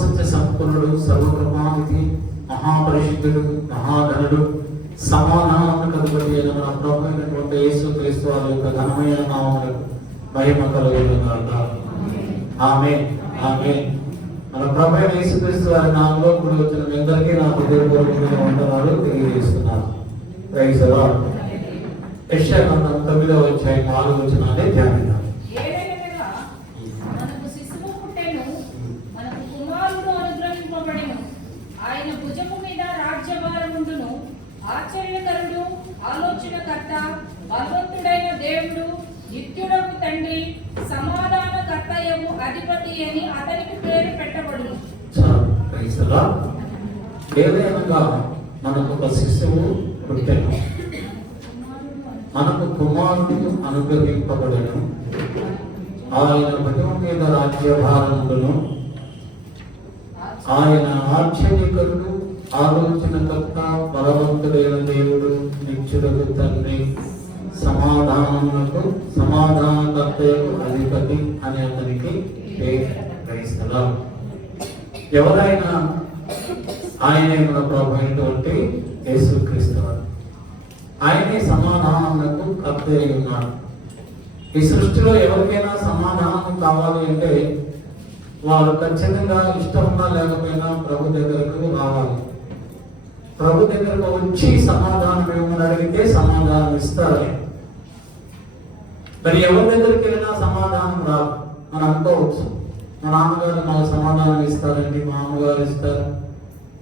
సత్య సంపన్నుడు, సర్వకృపానిధి, మహాపరిశుద్ధుడు, మహాధనుడు, సమాధానం కలుగుబడి అయిన మన ప్రభు అయినటువంటి యేసుక్రీస్తు వారి యొక్క ఘనమైన నామములకు మహిమ కలుగును గాక. ఆమేన్, ఆమేన్. మన ప్రభు అయిన యేసుక్రీస్తు వారి నామములో కూడి వచ్చిన మీ అందరికీ నా హృదయపూర్వకమైన వందనాలు తెలియజేస్తున్నాను. Praise the Lord. యెషయా గ్రంథం 9వ అధ్యాయం 4వ వచనాన్ని ధ్యానిద్దాం. ఆయన భుజము మీద రాజ్యభారముండును. ఆశ్చర్యకరుడు, ఆలోచనకర్త, బలవంతుడైన దేవుడు, నిత్యుడకు తండ్రి, సమాధానకర్తయగు అధిపతి అని అతనికి పేరు పెట్టబడును. ఏదైనా మనకు ఒక శిశువు పుట్టెను, మనకు కుమారుడు అనుగ్రహింపబడెను. ఆయన భుజము మీద రాజ్యభారముండును. ఆయన ఆశ్చర్యకరుడు, ఆలోచనకర్త, బలవంతుడైన దేవుడు, నిత్యుడకు తండ్రి, సమాధానకర్తయకు అధిపతి అని అతనికి పేరు. ఎవరైనా ఆయనే మన ప్రభు అయినటువంటి యేసుక్రీస్తు వారు. ఆయనే సమాధానములకు కర్త అయి ఉన్నాడు. ఈ సృష్టిలో ఎవరికైనా సమాధానం కావాలి అంటే వారు ఖచ్చితంగా ఇష్టం ఉన్నా లేకపోయినా ప్రభు దగ్గరకు రావాలి. ప్రభు దగ్గరకు వచ్చి సమాధానం ఏమని అడిగితే సమాధానం ఇస్తారు. మరి ఎవరి దగ్గరికి వెళ్ళినా సమాధానం రాదు. మనం అనుకోవచ్చు, మా నాన్నగారు మాకు సమాధానం ఇస్తారండి, మా అమ్మగారు ఇస్తారు,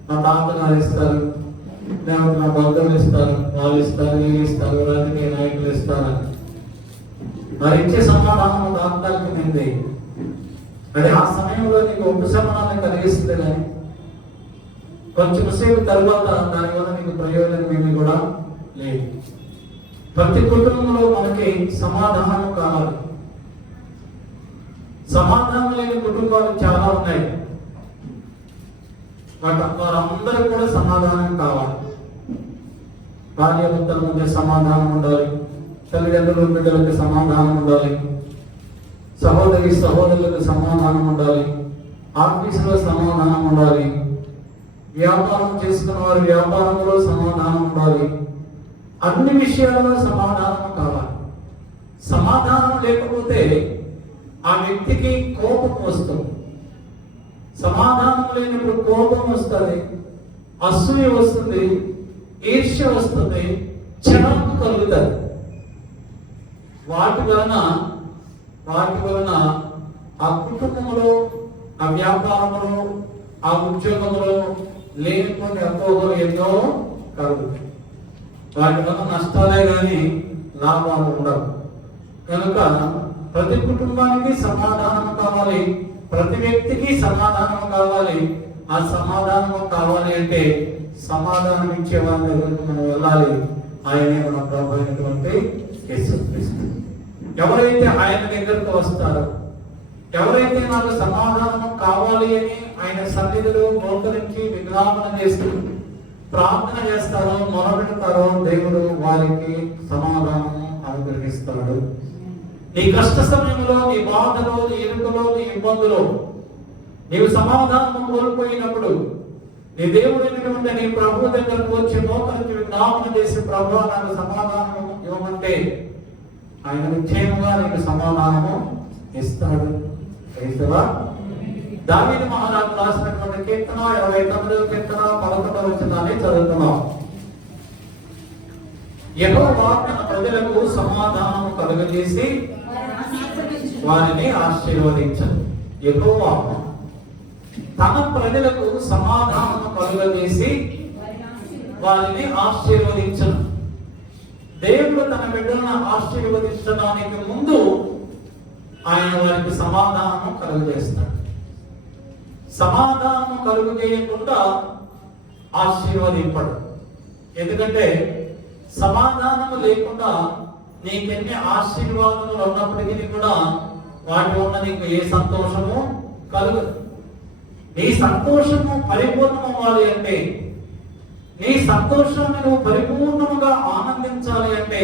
మా తాతగారు ఇస్తారు, లేకపోతే మా బంధువులు ఇస్తారు, వాళ్ళు ఇస్తారు, వీళ్ళు ఇస్తారు, రాజకీయ నాయకులు ఇస్తారని. మరి ఇచ్చే సమాధానం తాత్కాలికమైంది. అంటే ఆ సమయంలో నీకు ఉపశమనాన్ని కలిగిస్తుంది, కానీ కొంచెం సేపు తర్వాత దానివల్ల నీకు ప్రయోజనం ఏమి కూడా లేదు. ప్రతి కుటుంబంలో మనకి సమాధానం కావాలి. సమాధానం లేని కుటుంబాలు చాలా ఉన్నాయి. వారందరూ కూడా సమాధానం కావాలి. భార్యాభర్తల మధ్య సమాధానం ఉండాలి, తల్లిదండ్రుల బిడ్డలకు సమాధానం ఉండాలి, సహోదరులకు సమాధానం ఉండాలి, ఆఫీసులో సమాధానం ఉండాలి, వ్యాపారం చేసుకున్న వారి వ్యాపారంలో సమాధానం ఉండాలి. అన్ని విషయాల్లో సమాధానం కావాలి. సమాధానం లేకపోతే ఆ వ్యక్తికి కోపం వస్తుంది. సమాధానం లేనప్పుడు కోపం వస్తుంది, అసూయ వస్తుంది, ఈర్ష్య వస్తుంది, చిరాకు కలుగుతుంది. వాటి వలన ఆ కుటుంబంలో, ఆ వ్యాపారంలో, ఆ ఉద్యోగంలో లేనిపోయిన అపోహలు ఎన్నో కలుగుతాయి. వాటి వల్ల నష్టాలే కానీ లాభాలు ఉండవు. కనుక ప్రతి కుటుంబానికి సమాధానం కావాలి, ప్రతి వ్యక్తికి సమాధానం కావాలి. ఆ సమాధానం కావాలి అంటే సమాధానం ఇచ్చే వాళ్ళ దగ్గరకు మనం వెళ్ళాలి. ఆయనే మన ప్రభు అయినటువంటి యేసుక్రీస్తు. ఎవరైతే ఆయన దగ్గరకు వస్తారో, ఎవరైతే నాకు సమాధానం కావాలి అని ఆయన సన్నిధిలో మోకరించి విజ్ఞాపన చేస్తూ ప్రార్థన చేస్తారో, మొరపెడతారో, దేవుడు వారికి సమాధానం అనుగ్రహిస్తాడు. నీ కష్ట సమయంలో, నీ బాధలో, నీ ఇరుకులో, నీ ఇబ్బందులో నీవు సమాధానం కోల్పోయినప్పుడు నీ దేవుడైనటువంటి నీ ప్రభు దగ్గరకు వచ్చి మోకరించి విజ్ఞాపన చేసి, ప్రభు నాకు సమాధానం ఇవ్వమంటే ఆయన నిశ్చయముగా నీకు సమాధానము ఇస్తాడు. దావీదు మహారాజు రాసినటువంటి కీర్తన 29వ కీర్తన 11వ వచనాన్ని చదువుతున్నాం. యెహోవా తన ప్రజలకు సమాధానం కలుగజేసి వారిని ఆశీర్వదించను. యెహోవా తన ప్రజలకు సమాధానం కలుగజేసి వారిని ఆశీర్వదించను. దేవుడు తన బిడ్డలను ఆశీర్వదించడానికి ముందు ఆయన వారికి సమాధానం కలుగజేస్తాడు. సమాధానం కలుగజేయకుండా ఆశీర్వదింపడు. ఎందుకంటే సమాధానం లేకుండా నీకెన్ని ఆశీర్వాదములు ఉన్నప్పటికీ కూడా వాటి వల్ల నీకు ఏ సంతోషము కలుగదు. నీ సంతోషము పరిపూర్ణమవ్వాలి అంటే, నీ సంతోషాన్ని నువ్వు పరిపూర్ణముగా ఆనందించాలి అంటే,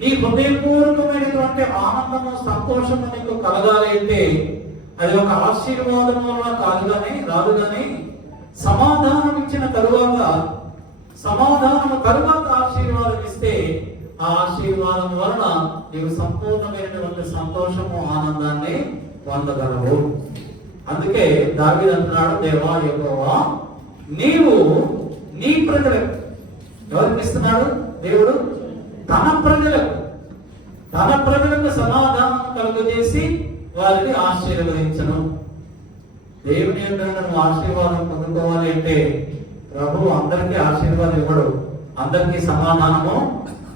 నీ హృదయపూర్వకమైనటువంటి ఆనందము, సంతోషము నీకు కలగాలి అంటే అది ఒక ఆశీర్వాదం వల్ల రాదు కానీ సమాధానం ఇచ్చిన తరువాత ఆశీర్వాదం ఇస్తే ఆ ఆశీర్వాదం వలన నీవు సంపూర్ణమైనటువంటి సంతోషము ఆనందాన్ని పొందగలవు. అందుకే దావీదు అంటున్నాడు, దేవా యెహోవా నీవు నీ ప్రజలకు, ఎవరికి ఇస్తున్నాడు దేవుడు? తన ప్రజలకు సమాధానం కలుగజేసి వారిని ఆశీర్వదించను. దేవుని యొక్క నువ్వు ఆశీర్వాదం పొందుకోవాలి అంటే ప్రభువు అందరికీ ఆశీర్వాదం ఇవ్వడు, అందరికీ సమాధానము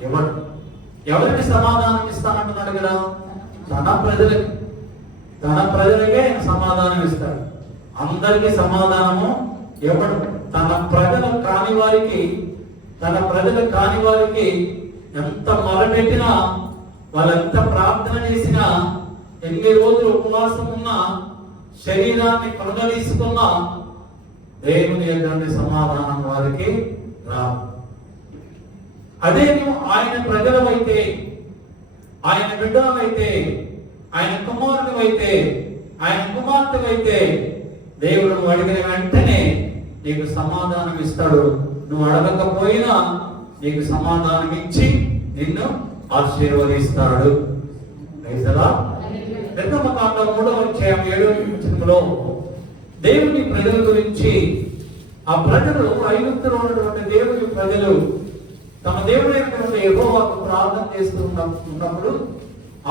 ఇవ్వడు. ఎవరికి సమాధానం ఇస్తానంటున్నాడు కదా? తన ప్రజలకే ఆయన సమాధానం ఇస్తాడు. అందరికీ సమాధానము ఇవ్వడు. తన ప్రజలు కాని వారికి ఎంత మొరపెట్టినా, వాళ్ళు ఎంత ప్రార్థన చేసినా, ఎన్ని రోజులు ఉపవాసం ఉన్నా, శరీరాన్ని కృంగదీసుకున్నా దేవుని యొక్క సమాధానం వారికి రాదు. అదే నువ్వు ఆయన ప్రజలవైతే, ఆయన బిడ్డలైతే, ఆయన కుమార్తెవైతే దేవుడు నువ్వు అడిగిన వెంటనే నీకు సమాధానం ఇస్తాడు. నువ్వు అడగకపోయినా నీకు సమాధానం ఇచ్చి నిన్ను ఆశీర్వదిస్తాడు. నిర్గమకాండం 3వ అధ్యాయం 7వ వచనంలో దేవుని ప్రజల గురించి, ఆ ప్రజలు ఐగుప్తులో ఉన్నటువంటి దేవుని ప్రజలు తమ దేవుడైనటువంటి యెహోవాకు ప్రార్థన చేస్తూ ఉన్నప్పుడు,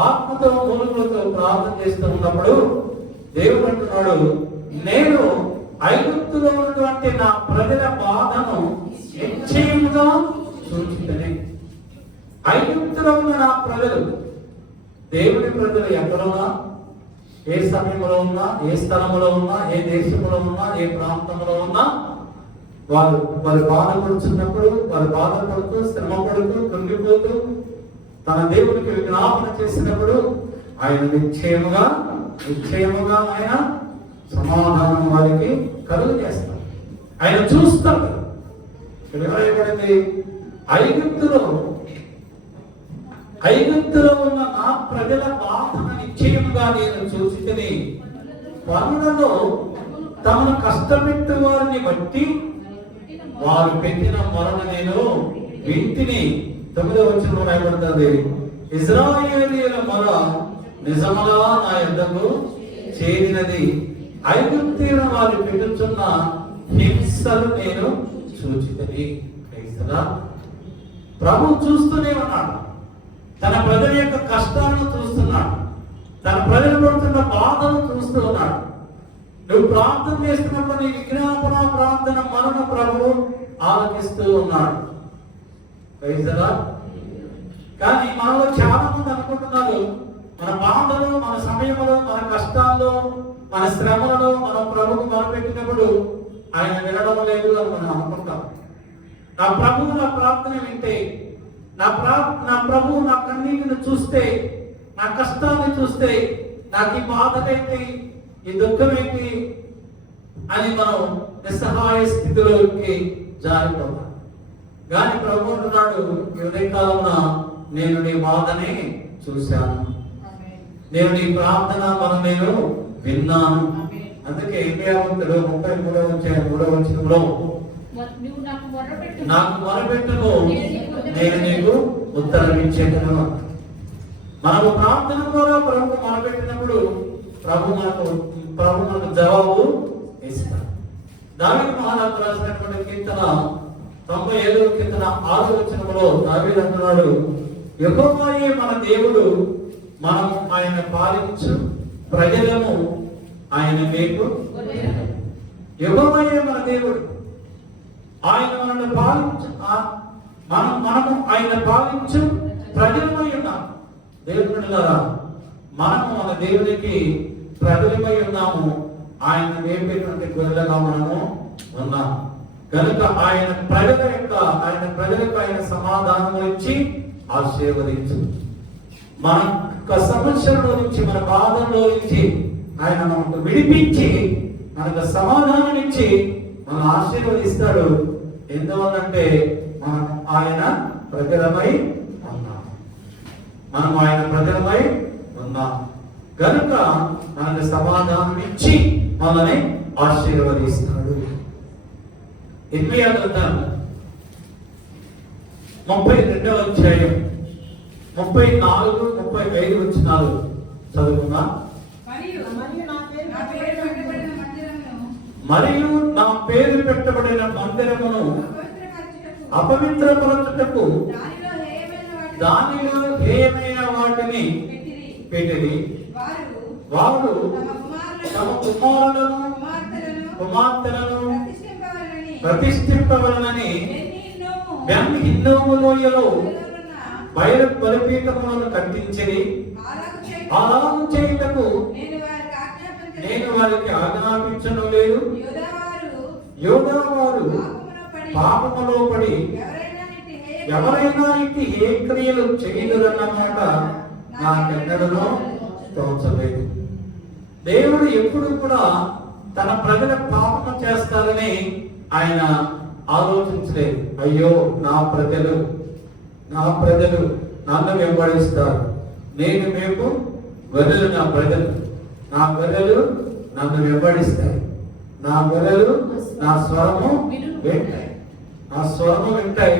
ఆత్మతో మూలుగులతో ప్రార్థన చేస్తూ ఉన్నప్పుడు దేవుడు అంటున్నాడు, నేను ఐగుప్తులో ఉన్నటువంటి నా ప్రజల బాధను నిశ్చయముగా చూచితిని. ఐగుప్తులో ఉన్న నా ప్రజలు, దేవుని ప్రజలు ఎక్కడున్నా, ఏ సమయంలో ఉన్నా, ఏ స్థలంలో ఉన్నా, ఏ దేశంలో ఉన్నా, ఏ ప్రాంతంలో ఉన్నా, వారు బాధపడుతున్నప్పుడు, వారు బాధపడుతూ, శ్రమపడుతూ, కృంగిపోతూ తన దేవునికి విజ్ఞాపన చేసినప్పుడు ఆయన నిశ్చయముగా ఆయన సమాధానం వారికి కలుగు చేస్తారు. ఆయన చూస్తాడు. రాయబడింది, ఐగుప్తులో ఉన్న నా ప్రజల బాధను నిశ్చయముగా నేను చూచితిని. పనులలో తమను కష్టపెట్టు వారిని బట్టి వారు పెట్టిన మొరను నేను వింటిని. 9వ వచనంలో రాయబడుతుంది, ఇశ్రాయేలీయుల మొర నిజముగా నా యొద్దకు చేరినది. ఐగుప్తీయుల వారు పెట్టుచున్న హింసలు నేను చూచితిని. ప్రభు చూస్తూనే ఉన్నాడు. తన ప్రజల యొక్క కష్టాలను చూస్తున్నాడు. తన ప్రజలు పడుతున్న బాధను చూస్తూ ఉన్నాడు. నువ్వు ప్రార్థన చేస్తున్నప్పుడు నీ విజ్ఞాపన ప్రార్థన మరణ ప్రభువు ఆలకిస్తూ ఉన్నాడు. కానీ మనలో చాలా మంది అనుకుంటున్నారు, మన బాధలో, మన సమయంలో, మన కష్టాల్లో, మన శ్రమలలో మనం ప్రభువుకు మొరపెట్టినప్పుడు ఆయన వినడం లేదు అని మనం అనుకుంటాం. నా ప్రభువు నా ప్రార్థన వింటే, నా ప్రభువు నా కన్నీటిని చూస్తే, నా కష్టాన్ని చూస్తే, నాకు ఈ బాధలేంటి, ఈ దుఃఖం ఏంటి అని మనం నిస్సహాయ స్థితిలోకి జారిపోతాం. కానీ ప్రభు అంటున్నాడు, ఈ ఉదయకాలమున నేను నీ బాధని చూశాను, నేను నీ ప్రార్థన నేను విన్నాను. అందుకే ఇండియావంతుడు 33వ అధ్యాయం 3వ వచనంలో నాకు మొరపెట్టును, నేను నీకు ఉత్తరం ఇచ్చేదను. మనము ప్రార్థన ద్వారా ప్రభుకు మొరపెట్టినప్పుడు ప్రభు మనకు జవాబు ఇస్తాడు. దావీదు మహారాజు రాసినటువంటి కీర్తన 97వ కీర్తన 6వ వచనంలో దావీదు అంటున్నాడు, యెహోవాయే మన దేవుడు, మనము ఆయన పాలించు ప్రజలను ఆయన మేపు. యెహోవాయే మన దేవుడు, ఆయన మనల్ని పాలించు, మనము ఆయన పాలించు ప్రజలమై ఉన్నాం. దేవుడులారా, మనము మన దేవునికి ప్రజలమై ఉన్నాము. ఆయన మేపేటువంటి గొర్రెలుగా మనము ఉన్నాం. కనుక ఆయన ప్రజలకు ఆయన సమాధానం ఇచ్చి ఆశీర్వదించు. మన సమస్యలో నుంచి, మన బాధల్లో నుంచి ఆయన మనకు విడిపించి, మనకు సమాధానం ఇచ్చి మనం ఆశీర్వదిస్తాడు. ఎందువల్లంటే మనం ఆయన ప్రజలమై ఉన్నాం. కనుక మనకు సమాధానం ఇచ్చి మనల్ని ఆశీర్వదిస్తాడు. ఇర్మీయా గ్రంథం 32వ అధ్యాయం 34, 35 వచనాలు చదువుకుందాం. మరియు నా పేరు పెట్టబడిన మందిరమును అపవిత్రపరచుటకు దానిలో హేయమైన వాటిని పెట్టిరి. వారు తమ కుమారులను కుమార్తెలను ప్రతిష్ఠింపవలనని బెన్ హిన్నోము లోయలో బయలు బలిపీఠములను కట్టించిరి. అలాగు చేయుటకు నేను వారికి ఆజ్ఞాపించను లేదు. యోధా వారు పాపములో పడి ఎవరైనా ఇంటి ఏ క్రియలు చేయదురన్నమాట నాకెన్నడనో తోచలేదు. దేవుడు ఎప్పుడు కూడా తన ప్రజల పాపం చేస్తారని ఆయన ఆలోచించలేదు. అయ్యో నా ప్రజలు నన్ను వెంబడిస్తారు, నేను మీకు గొర్రెలు, నా ప్రజలు నా గొర్రెలు నన్ను వెంబడిస్తాయి, నా గొర్రెలు నా స్వరము వింటాయి,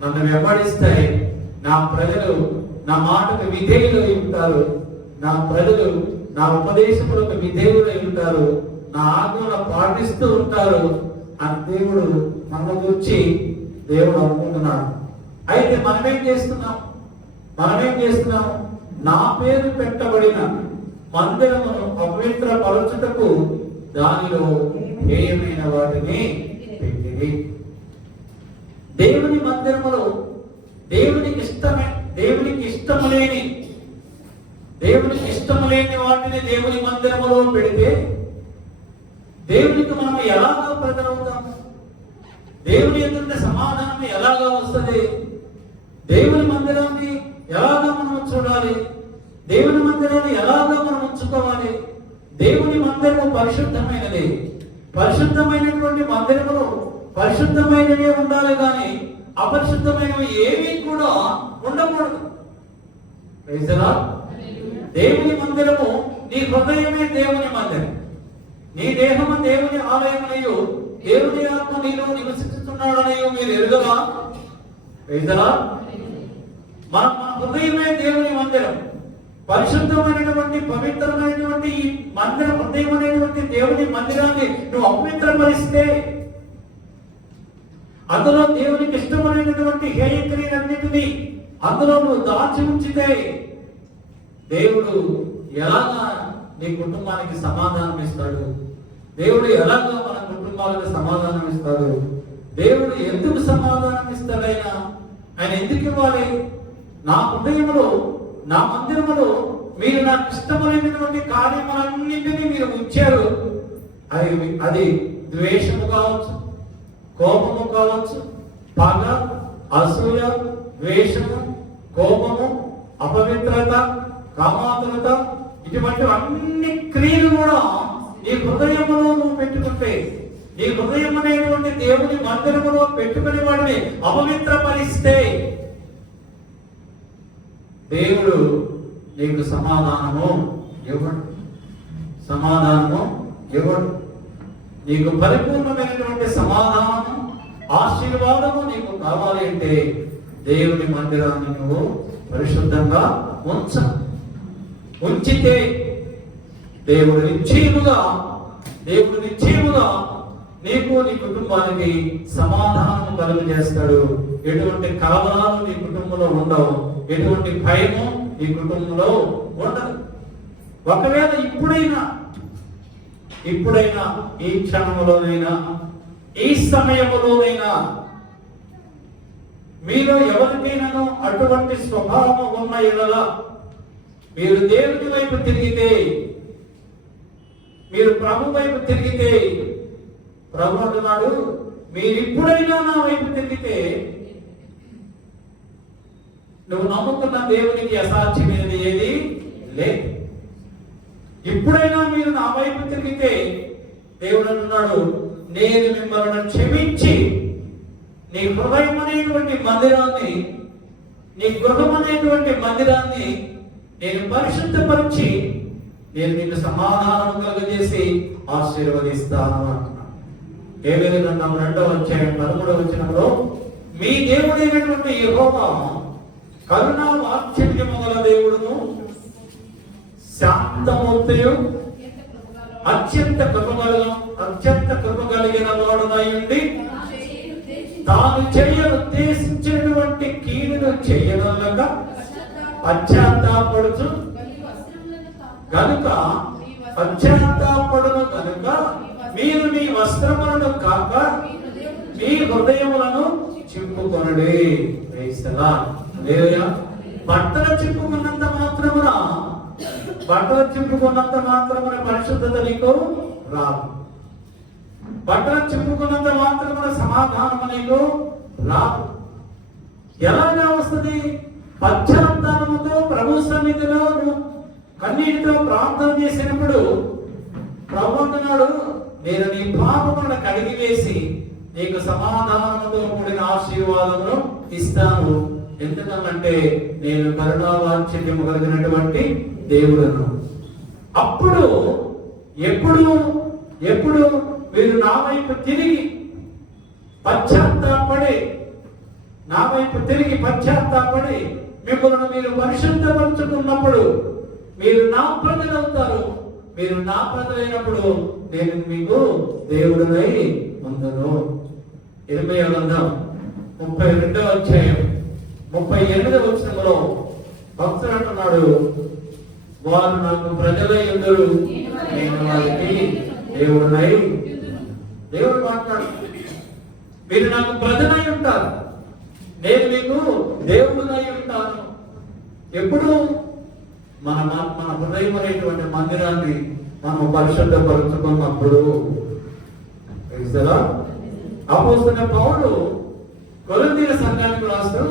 నన్ను వెంబడిస్తాయి. నా ప్రజలు నా మాటకు విధేయులై ఉంటారు, నా ప్రజలు నా ఉపదేశములకు విధేయులై ఉంటారు, నా ఆజ్ఞలను పాటిస్తూ ఉంటారు అని దేవుడు మన గురించి దేవుడు అనుకుంటున్నాడు. అయితే మనమేం చేస్తున్నాం? నా పేరు పెట్టబడిన మందిరమును అపవిత్రపరచుటకు దానిలో హేయమైన వాటిని పెట్టింది. దేవుని మందిరములో దేవునికి ఇష్టము లేని వాటిని దేవుని మందిరములో పెడితే దేవునికి మనం ఎలాగా ప్రజలవుతాము? దేవుని ఎదుట సమాధానం ఎలాగా వస్తుంది? దేవుని మందిరాన్ని ఎలాగా మనం చూడాలి? దేవుని మందిరాన్ని ఎలాగా మనం ఉంచుకోవాలి? దేవుని మందిరము పరిశుద్ధమైనది. పరిశుద్ధమైనటువంటి మందిరములో పరిశుద్ధమైనవే ఉండాలి, కానీ అపరిశుద్ధమైనవి ఏమీ కూడా ఉండకూడదు. దేవుని మందిరము, నీ హృదయమే దేవుని మందిరం, నీ దేహము దేవుని ఆలయమనయు దేవుని ఆత్మ నీలో నివసిస్తున్నాడనయు మీరు ఎరుగరా? మన హృదయమే దేవుని మందిరం. పరిశుద్ధమైనటువంటి పవిత్రమైనటువంటి ఈ మందిర హృదయం అనేటువంటి దేవుని మందిరాన్ని నువ్వు అపవిత్రపరిస్తే, అందులో దేవునికి ఇష్టమైనటువంటి హేయక్రియలన్నిటినీ అందులో నువ్వు దాచి ఉంచితే దేవుడు ఎలాగా నీ కుటుంబానికి సమాధానం ఇస్తాడు? దేవుడు ఎలాగా మన కుటుంబాలకు సమాధానం ఇస్తాడు? దేవుడు ఎందుకు సమాధానం ఇస్తాడైనా? ఆయన ఎందుకు ఇవ్వాలి? నా హృదయంలో, నా మందిరములో మీరు నాకు ఇష్టమైనటువంటి కార్యములన్నింటినీ మీరు ఉంచారు. అది ద్వేషము కావచ్చు, కోపము కావచ్చు, పగ, అసూయ, ద్వేషము, కోపము, అపవిత్రత, కామాతురత, ఇటువంటి అన్ని క్రియలు కూడా నీ హృదయంలో నువ్వు పెట్టుకుంటే, నీ హృదయం అనేటువంటి దేవుని మందిరములో పెట్టుకుని వాడిని అపవిత్రపరిస్తే దేవుడు నీకు సమాధానము ఇవ్వడు. నీకు పరిపూర్ణమైనటువంటి సమాధానము, ఆశీర్వాదము నీకు కావాలి అంటే దేవుని మందిరాన్ని నువ్వు పరిశుద్ధంగా ఉంచితే దేవుడు నిశ్చయముగా నీకు, నీ కుటుంబానికి సమాధానం కలుగజేస్తాడు. ఎటువంటి కలవరాలు నీ కుటుంబంలో ఉండవు, ఎటువంటి భయము నీ కుటుంబంలో ఉండదు. ఒకవేళ ఇప్పుడైనా ఈ క్షణంలోనైనా, ఈ సమయంలోనైనా మీలో ఎవరికైనా అటువంటి స్వభావం ఉన్న ఎడల మీరు దేవుని వైపు తిరిగితే, మీరు ప్రభు వైపు తిరిగితే, ప్రభు అంటున్నాడు, మీరు ఇప్పుడైనా నా వైపు తిరిగితే, నువ్వు నమ్ముకున్న దేవునికి అసాధ్యమైనది ఏది లేదు. ఇప్పుడైనా మీరు నా వైపు తిరిగితే దేవుడు అంటున్నాడు, నేను మిమ్మల్ని క్షమించి నీ హృదయం అనేటువంటి మందిరాన్ని, నీ గృహం అనేటువంటి మందిరాన్ని నేను పరిశుద్ధపరిచి నేను నీకు సమాధానం కలుగజేసి ఆశీర్వదిస్తాను అంటున్నాను. హేబేలు గ్రంథం 2వ అధ్యాయం 13వ వచనంలో మీ దేవుడైనటువంటి యెహోవా కరుణా వాత్సల్యము గల దేవుడును శాంతమూర్తియు అత్యంత కృప కలిగిన వాడునై ఉండి తాను ఉద్దేశించినటువంటి కీడును చేయనల్లక పశ్చాత్తాపడుచు కనుక మీరు మీ వస్త్రములను కాక మీ హృదయములను చింపుకొనుడి. బట్టలు చింపుకున్నంత మాత్రమున పరిశుద్ధత నీకు రాదు. బట్టలు చింపుకున్నంత మాత్రమున సమాధానము నీకు రాదు. ఎలాగా వస్తుంది? పశ్చాత్తాపముతో ప్రభు సన్నిధిలో కన్నీటితో ప్రార్థన చేసినప్పుడు ప్రభు అంటున్నాడు, నేను నీ పాపములను కడిగివేసి నీకు సమాధానముతో కూడిన ఆశీర్వాదమును ఇస్తాను. ఎందుకంటే నేను కరుణావాత్సల్యము కలిగినటువంటి దేవుడను. అప్పుడు ఎప్పుడు మీరు నా వైపు తిరిగి పశ్చాత్తాపడి మిమ్మల్ని మీరు పరిశుద్ధపరుచుకున్నప్పుడు మీరు నా ప్రజలవుతారు. మీరు నా ప్రజలైనప్పుడు నేను మీకు దేవుడనై ఉందును. 20వ గ్రంథం 32వ అధ్యాయం 38వ వచనంలో భక్తుడు అంటున్నాడు, వారు నాకు ప్రజలై ఉందరు, నేను వారికి దేవుడనై. దేవుడు మాట్లాడు, మీరు నాకు ప్రజలై ఉంటారు, నేను మీకు దేవుడనై ఉంటాను. ఎప్పుడు మన హృదయమైనటువంటి మందిరాన్ని మనం పరిశుద్ధపరుచుకున్నప్పుడు. అపోస్తలుడైన పౌలు కొరింథీయుల సంఘానికి రాస్తూ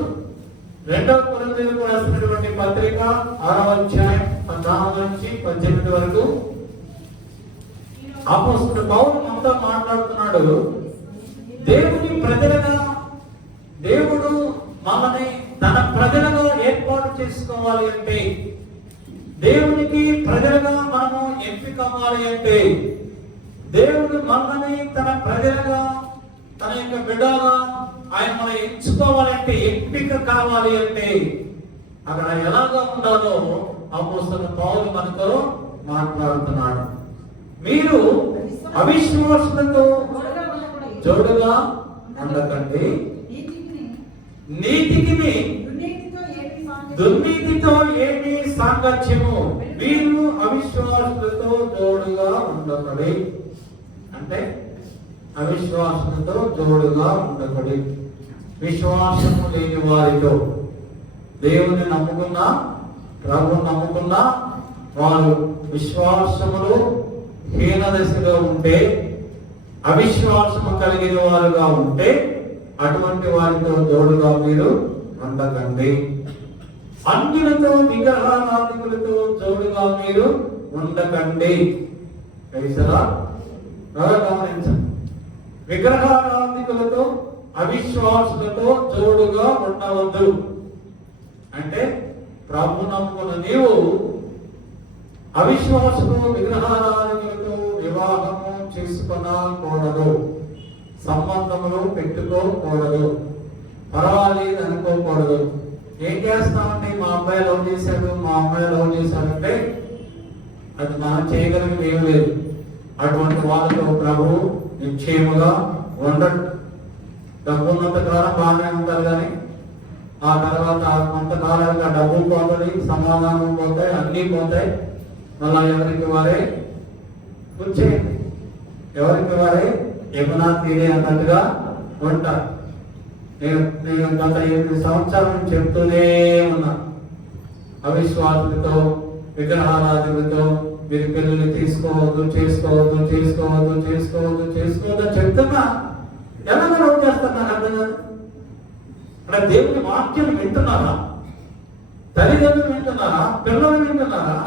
2వ కొరింథీయులకు రాసినటువంటి పత్రిక 6వ అధ్యాయం 14 నుంచి 18 వరకు అపోస్తలుడు పౌలు మనతో మాట్లాడుతున్నాడు. దేవుని ప్రజలుగా దేవుడు మనల్ని తన ప్రజలుగా ఏర్పాటు చేసుకోవాలి అంటే, దేవునికి ప్రజలుగా మనము ఎంపిక అవ్వాలి అంటే, దేవుడు మనల్ని తన ప్రజలుగా తన యొక్క బిడ్డగా ఆయన మనం ఎంచుకోవాలంటే, ఎంపిక కావాలి అంటే అక్కడ ఎలాగా ఉండాలో అపోస్తలుడు పౌలు మనతో మాట్లాడుతున్నాడు. మీరు అవిశ్వాసులతో జోడుగా ఉండకండి, దుర్నీతితో ఏమి సాంగత్యము, మీరు అవిశ్వాసులతో జోడుగా ఉండకండి. అంటే అవిశ్వాసులతో జోడుగా ఉండకండి. విశ్వాసము లేని వారితో, దేవుని నమ్ముకున్నా ప్రభువు నమ్ముకున్నా వారు విశ్వాసములో హీన దశలో ఉంటే, అవిశ్వాసము కలిగిన వారుగా ఉంటే అటువంటి వారితో జోడుగా మీరు ఉండకండి. అన్యులతో విగ్రహారాధికులతో జోడుగా మీరు ఉండకండి. గమనించండి, విగ్రహారాధికులతో అవిశ్వాసులతో జోడుగా ఉండవద్దు. అంటే ప్రభు నమ్ముకున్న నీవు అవిశ్వాసులు విగ్రహారాధికులతో వివాహము చేసుకొనకూడదు, సంబంధములు పెట్టుకోకూడదు, పర్వాలేదు అనుకోకూడదు. ఏం చేస్తామంటే, మా అబ్బాయి లవ్ చేశాడు, మా అమ్మాయి లవ్ చేశాడంటే అది మనం చేయగలిగిన ఏం లేదు. అటువంటి వాళ్ళతో ప్రభు నిశ్చయముగా ఉండడు. డబ్బు ఉన్నంత కాలం బాగానే ఉంటారు, కానీ ఆ తర్వాత కొంతకాలంగా డబ్బు పోతుంది, సమాధానం పోతాయి, అన్నీ పోతాయి. మళ్ళా ఎవరికి వారే కూర్చేయండి, ఎవరికి వారే ఏమన్నా తీరే అన్నట్టుగా ఉంటారు. నేను గత 8 సంవత్సరాలు చెప్తూనే ఉన్నా, అవిశ్వాసులతో విగ్రహారాధులతో మీరు పిల్లల్ని తీసుకోవద్దు, చేసుకోవద్దు, చేసుకోవద్దు, చేసుకోవద్దు, చేసుకోవద్దు చెప్తున్నా. ఎలా రోజు చేస్తున్నా అర్థం కాదు. అక్కడ దేవుని వాక్యం వింటున్నారా? తల్లిదండ్రులు వింటున్నారా? పిల్లలు వింటున్నారా?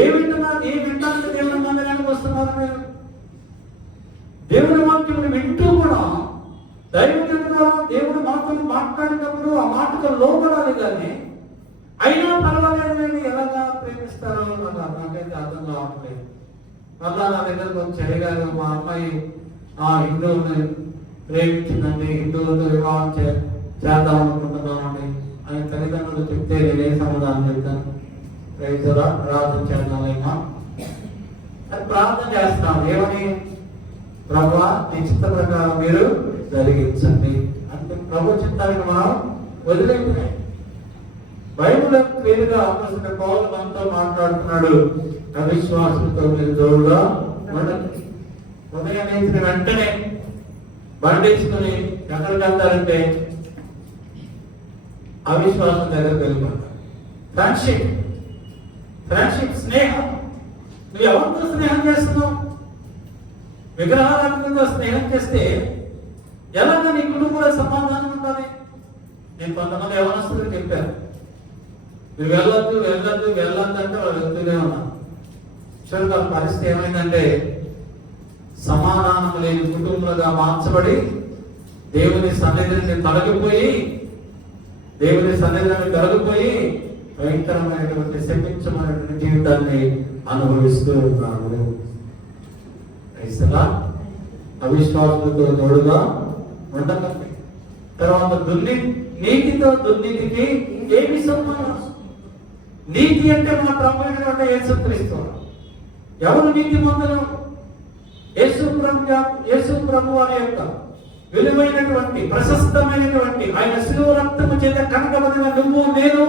ఏ వింటానికి దేవుని మందిరానికి వస్తున్నారు మీరు? దేవుని వాక్యం వింటూ కూడా దైవజనుడు ద్వారా దేవుడు మాటలు మాట్లాడినప్పుడు ఆ మాటకు లోపడాలి, కానీ అయినా పర్వాలేదు నేను ఎలాగా ప్రేమిస్తారో నాకైతే అర్థం కావట్లేదు. మళ్ళా నా దగ్గరకు వచ్చి అడిగారు, మా అమ్మాయి హిందువుల్ని ప్రేమించిందండి, హిందువులతో వివాహం చేద్దాం అనుకుంటున్నామండి అని తల్లిదండ్రులు చెప్తే నేను ఏ సమాధానం చెప్తాను? రైతులా ప్రార్థన చేద్దామేమా అని ప్రార్థన చేస్తాను. ఏమని? ప్రభువా నీ చిత్త ప్రకారం మీరు జరిగించండి అంటే ప్రభు చిత్తానికి మనం వదిలేస్తున్నాయి. బైబిల్ క్లియర్గా అపొస్తలుడైన పౌలు మనతో మాట్లాడుతున్నాడు, అవిశ్వాసంతో మీరు తోడుగా ఉండండి. ఉదయం లేచిన వెంటనే బండేసుకుని ఎక్కడికి వెళ్తారంటే అవిశ్వాసం దగ్గరికి వెళ్ళిపోతారు. ఫ్రెండ్షిప్ స్నేహం. నువ్వు ఎవరితో స్నేహం చేస్తున్నావు? విగ్రహాలతో స్నేహం చేస్తే ఎలాగ నీ కుటుంబంలో సమాధానం ఉండాలి? నేను కొంతమంది యవనస్తులు చెప్పారు, నువ్వు వెళ్ళొద్దు వెళ్ళొద్దు వెళ్ళొద్దు అంటే వాళ్ళు వెళ్తూనే ఉన్నాను. చూడండి వాళ్ళ పరిస్థితి ఏమైందంటే సమాధానం లేని కుటుంబాలుగా మార్చబడి దేవుని సన్నిధిని తొలగిపోయి భయంకరమైనటువంటి శపించమైనటువంటి జీవితాన్ని అనుభవిస్తూ ఉన్నారు. అవిశ్వాసులతో తోడుగా ఉండకండి. తర్వాత నీతితో దుర్నీతికి ఏమి సంబంధం? నీతి అంటే మన ప్రభువైనటువంటి యేసుక్రీస్తు. ఎవరు నీతిమంతులు? యేసు ప్రభు వారి యొక్క విలువైనటువంటి ప్రశస్తమైనటువంటి ఆయన శిలువ రక్తము చేత కనకబడిన నువ్వు నేను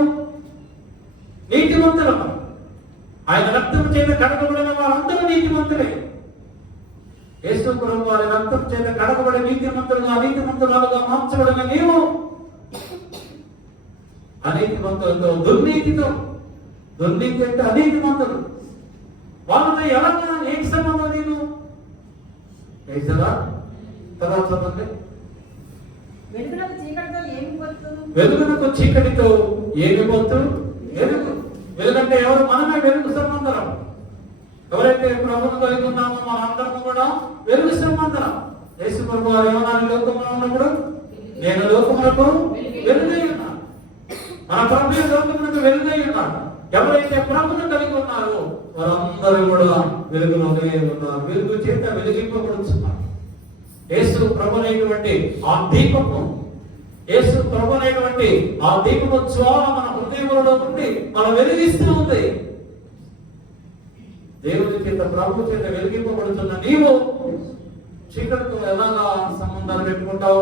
నీతిమంతులం. ఆయన రక్తము చేత కనకబడిన వారందరూ నీతిమంతులే. యేసు ప్రభు వారి రక్తం చేత కడగబడి నీతిమంతులుగా మార్చబడిన నీవు అనీతిమంతులతో దుర్నీతి అంటే అనీతిమంతులు వాళ్ళతో ఎలాగా ఏం సంబంధం? నేను తర్వాత చెప్పండి. వెలుగునకు చీకటితో ఏమి పొత్తు? వెలుగంటే ఎవరు? మనమే వెలుగు సంబంధం. ఎవరైతే ప్రభువును కలిగి ఉన్నామో మనందరం కూడా వెలుగు సంబంధం. యేసు ప్రభు వారు ఏమన్నారు? లోకంలో ఉన్నప్పుడు నేను లోకములకు వెలుగై ఉన్నాను. మన ప్రభు లోకములకు వెలుగై ఉన్నాడు. ఎవరైతే ప్రభువును కలిగి ఉన్నారో వారందరూ కూడా వెలుగులోనే ఉన్నారు. వెలుగు చేత వెలిగింపబడుతున్నారు. యేసు ప్రభు అనేటువంటి ఆ దీపము, యేసు ప్రభు అనేటువంటి ఆ దీపము జ్వాల మన హృదయంలో ఉండి మనం వెలిగిస్తూ ఉంది. దేవుడి చేత ప్రభు చేత వెలిగింపబడుతున్న నీవు చీకటితో ఎలాగా సంబంధాలు పెట్టుకుంటావు?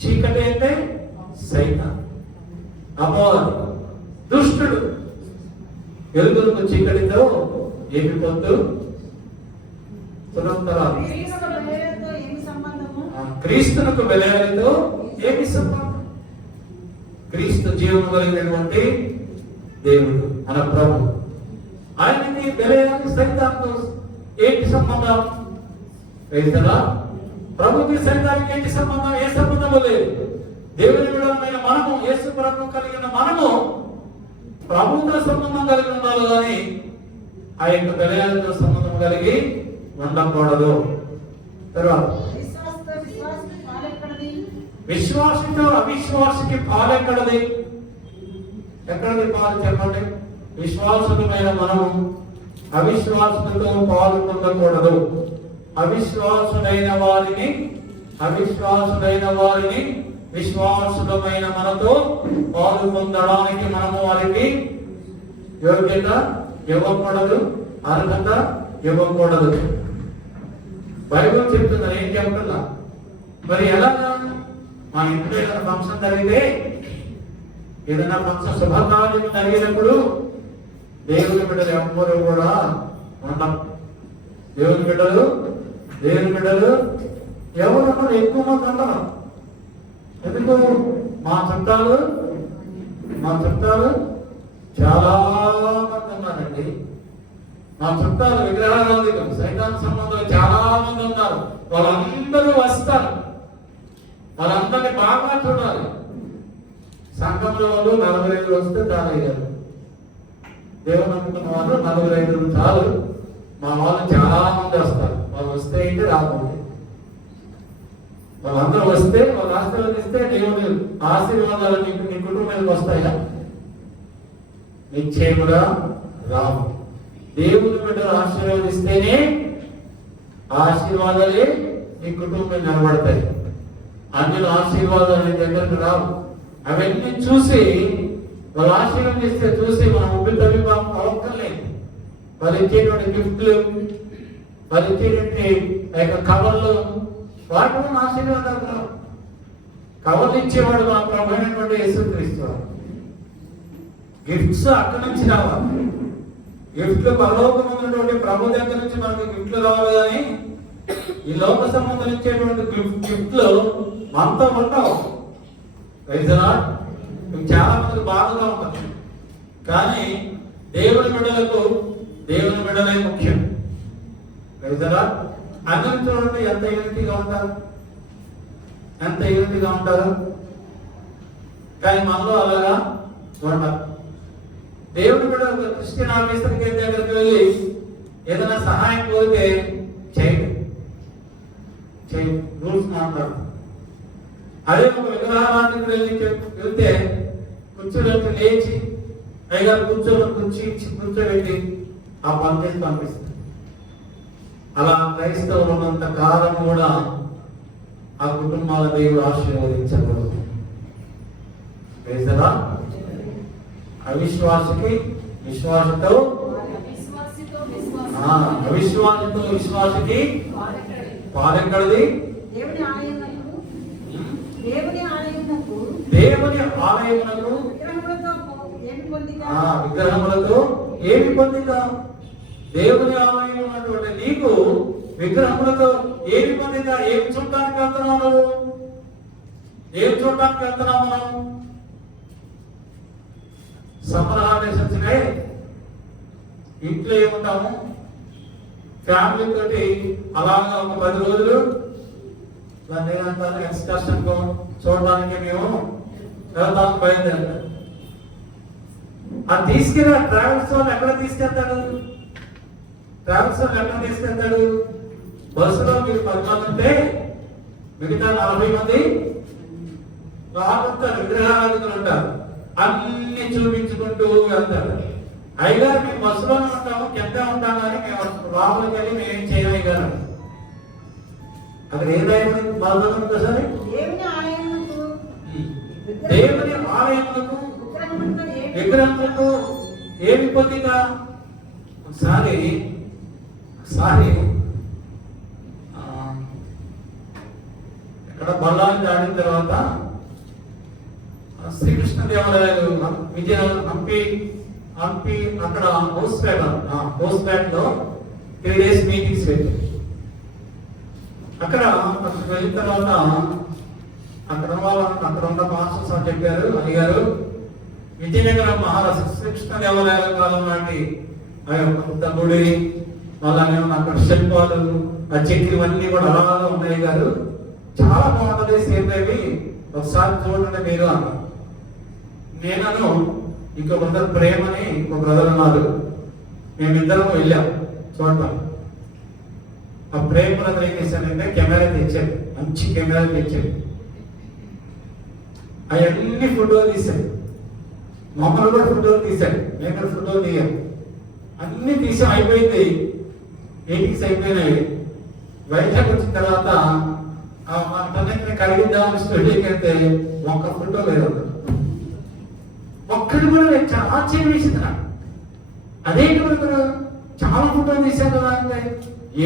చీకటి అంటే సైతాన్, అపవాది, దుష్టుడు. వెలుగులకు చీకటితో ఏమి పొత్తు? క్రీస్తునకు బెలయాలతో ఏమి సంబంధం? క్రీస్తు జీవము కలిగినటువంటి దేవుడు మన ప్రభు. ఆయనకి బెలయాలి సైతాన్తో ఏంటి సంబంధం? ప్రభుకి సైతానికి ఏంటి సంబంధం? ఏ సంబంధము లేదు. దేవుని విడమైన మనము, యేసు ప్రభు కలిగిన మనము ప్రభుత్వ సంబంధం కలిగి ఉండాలి కానీ ఆ యొక్క బెలయాలతో సంబంధం కలిగి ఉండకూడదు. తర్వాత విశ్వాసంతో అవిశ్వాసకి పాలెక్కడది? ఎక్కడది పాలు చెప్పండి? విశ్వాసులమైన మనము అవిశ్వాసులతో పాలు పొందకూడదు. అవిశ్వాసులైన వారిని విశ్వాసులమైన మనతో పాలు పొందడానికి మనము వారికి యోగ్యత ఇవ్వకూడదు, అర్హత ఇవ్వకూడదు. బైబిల్ చెప్తున్నారు, ఏం చెప్తున్నా? మరి ఎలాగా? మా ఇంట్లో ఏదైనా ఫంక్షన్ జరిగితే, ఏదైనా ఫంక్షన్ శుభకార్యం జరిగినప్పుడు దేవుని బిడ్డలు ఎవ్వరు కూడా ఉండరు. దేవుని బిడ్డలు ఎవరు ఎక్కువ మంది ఉండరు. ఎందుకు? మా చుట్టాలు చాలా మంది ఉన్నారండి. మా చుట్టాలు విగ్రహారాధికం, సైతాన్ సంబంధం చాలా మంది ఉన్నారు. వాళ్ళందరూ వస్తారు. వాళ్ళందరినీ బాగా చూడాలి. సంఘంలో వాళ్ళు 45 వస్తే చాలయ్యారు. దేవుని నమ్ముకున్న వాళ్ళు 45 చాలు. మా వాళ్ళు చాలా మంది వస్తారు. వాళ్ళు వస్తే ఏంటి రాకుండా, వాళ్ళందరూ వస్తే వాళ్ళు ఆశీర్వదిస్తే దేవుని ఆశీర్వాదాలు నీ కుటుంబానికి వస్తాయా? నిశ్చయముగా రావు. దేవుని బిడ్డలు ఆశీర్వదిస్తేనే ఆశీర్వాదాలే నీ కుటుంబం నిలబడతాయి. అన్ని ఆశీర్వాదాలు నీ దగ్గరకు రావు. అవన్నీ చూసి వాళ్ళు ఆశీర్వదిస్తే చూసి మనం ఉబ్బి అవక్కర్లేదు. వాళ్ళు ఇచ్చేటువంటి గిఫ్ట్లు, వాళ్ళు ఇచ్చేటువంటి కవర్లు, వాటి వల్ల ఆశీర్వాదాలు రావు. కవర్లు ఇచ్చేవాడు మా ప్రభువైనటువంటి యేసుక్రీస్తు. గిఫ్ట్స్ అక్కడి నుంచి రావాలి. గిఫ్ట్లు పరలోకమైనటువంటి ప్రభు దగ్గర నుంచి మనకు గిఫ్ట్లు రావాలి, కానీ ఈ లోక సంబంధించేటువంటి గిఫ్ట్లు మనతో ఉండవు. చాలా మందికి బాధగా ఉంటుంది. కానీ దేవుని బిడ్డలే ముఖ్యం. అందరూ చూడండి ఎంత యూనిటీగా ఉంటారు, కానీ మనలో అలాగా ఉండరు. దేవుని బిడ్డలు క్రిస్టియన్ ఆఫీసర్ దగ్గరికి వెళ్ళి ఏదైనా సహాయం కోరితే చేయండి రూల్స్ మాట్లాడు. అదే ఒక విగ్రహారాధనకు వెళ్తే కూర్చోబెట్టి లేచి అయ్యగారు కూర్చోబెట్టి ఆ పని చేసి పంపిస్తారు. అలా క్రైస్తవులు ఉన్నంత కాలం కూడా ఆ కుటుంబాల దేవుడు ఆశీర్వదించకూడదు. అవిశ్వాసకి విశ్వాసతో, అవిశ్వాసంతో విశ్వాసకి పాదెక్కడిది. దేవుని ఆలయమునకు విగ్రహములతో ఏమి పొందిక? దేవుని ఆలయం ఉన్నటువంటి నీకు విగ్రహములతో ఏమి పొందిక? ఏమి చూడటానికి వెళ్తున్నావు నువ్వు? ఏమి చూడటానికి వెళ్తున్నావు మనం? సమ్మర్ హాలిడేస్ వచ్చినాయి, ఇంట్లో ఏముంటాము, ఫ్యామిలీ తోటి అలాగా ఒక 10 రోజులు దాన్ని ఏమంటారు ఎక్స్కర్షన్ చూడడానికి మేము వెళ్తాము, బయలుదేరుతాం. అది తీసుకెళ్ళి ట్రావెల్స్ వాళ్ళు ఎక్కడ తీసుకెళ్తాడు? బస్సులో మీరు 10 మంది ఉంటే మిగతా 40 మంది రాబోతారు, విగ్రహారాధకులు ఉంటారు. అన్ని చూపించుకుంటూ వెళ్తారు. అయినా మేము బస్సులోనే ఉంటాము, కింద ఉంటాము, కానీ మేము లోపలికి వెళ్ళి మేమేం చేయలేం కదా. అక్కడ ఏదైనా బాధలు ఉందా సరే? దేవుని ఆలయములకు విగ్రహములకు ఏమి పొందిక? ఒకసారి ఇక్కడ బళ్ళారి దాడిన తర్వాత శ్రీకృష్ణ దేవాలయాలు హంపి అక్కడ హౌస్పేట లో 3 days మీటింగ్స్ పెట్టారు. అక్కడికి వెళ్ళిన తర్వాత అక్కడ ఉన్న మాస్టర్స్ అని చెప్పారు, అడిగారు, విజయనగరం మహారాష్ట్ర శ్రీకృష్ణ దేవాలయాల కాలం నాటి పెద్ద గుడి, అలానే అక్కడ శిల్పాలు, ఆ చెట్లు ఇవన్నీ కూడా అలాగా ఉన్నాయి గారు, చాలా బాగుంటుంది, సేమ్ అవి ఒకసారి చూడండి మీరు అన్నారు. నేను ఇంకో బ్రదర్ ప్రేమ్ అని ఇంకో బ్రదర్ ఉన్నారు, మేమిద్దరం వెళ్ళాం చూడటం. ఆ ప్రేమ్ బ్రదర్ ఏం చేశానంటే కెమెరా తెచ్చాడు, మంచి కెమెరా తెచ్చాడు. అవన్నీ ఫోటోలు తీశాడు, మమ్మల్ని కూడా ఫోటోలు తీశాడు, మేము ఫోటోలు తీయాం. అన్ని తీసి అయిపోయింది, మీటింగ్స్ అయిపోయినాయి. బయటకు వచ్చిన తర్వాత మా తనని కలిగిద్దామని స్టూడియోకి వెళ్తే ఒక్క ఫోటో లేదు, ఒక్కటి కూడా లేదు. చాలా ఆశ్చర్యం వేసింది నాకు. అదేంటి బ్రదర్ చాలా ఫోటోలు తీశారు కదా అంటే,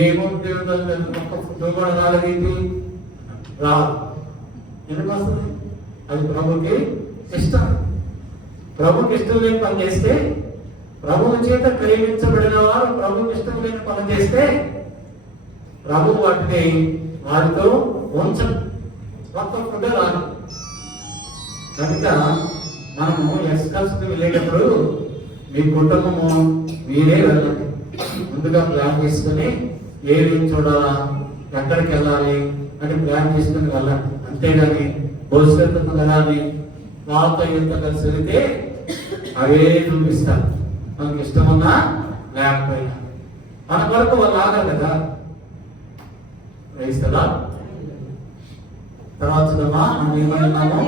ఏమో ఒక్క ఫోటో కూడా రాలేదు, రాదు. ఎందుకు వస్తుంది? అది ప్రభుకి ఇష్టం. ప్రభుకి ఇష్టం లేని పని చేస్తే, ప్రభువు చేత ప్రేమించబడిన వారు ప్రభుకి ఇష్టం లేని పని చేస్తే ప్రభు వాటిని వారితో ఉంచదు, మొత్తం ఫుడ్ రాదు. కనుక మనము ఎక్స్కర్షన్ వెళ్ళేటప్పుడు మీ కుటుంబము మీరే వెళ్ళండి, ముందుగా ప్లాన్ చేసుకుని ఏమి చూడాలా, ఎక్కడికి వెళ్ళాలి అని ప్లాన్ చేసుకుని వెళ్ళండి. అంతేగాని భవిష్యత్తు కదా అని వాళ్ళతో ఇంత కలిసి వెళితే అవే చూపిస్తారు, మనకి ఇష్టమున్నా లేకపోయినా. మన కొరకు వాళ్ళు ఆగరు కదా, వేస్తారా? తర్వాత మనం ఏమన్నాము,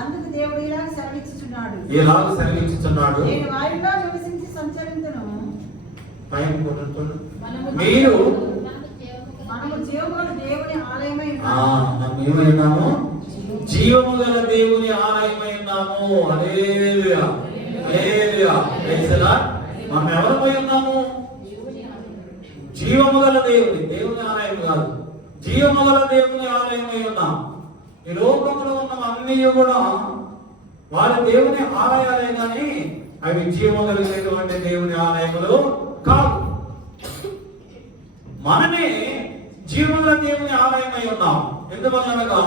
అందుకు దేవుడు ఇలా సెలవిస్తున్నాడు, ఇలాగ సెలవిస్తున్నాడు. నేను వారిలో నివసించి సంచరించును. పైన కొనుక్కోండి. మనము మీరు మనము జీవముగల దేవుని ఆలయమై మనం ఏమైనాము? జీవము గల దేవుని ఆలయమై ఉన్నాము. హల్లెలూయా, హల్లెలూయా, ప్రైజ్ ది లార్డ్. మనం ఎవరమై ఉన్నాము? జీవము గల దేవుని ఆలయం కాదు, జీవము గల దేవుని ఆలయమై ఉన్నాం. ఈ లోకంలో ఉన్న అన్ని కూడా వారి దేవుని ఆలయాలే కానీ అవి జీవము కలిగినటువంటి దేవుని ఆలయములు కాదు. మనమే జీవము గల దేవుని ఆలయమై ఉన్నాం. ఎందువల్లనగా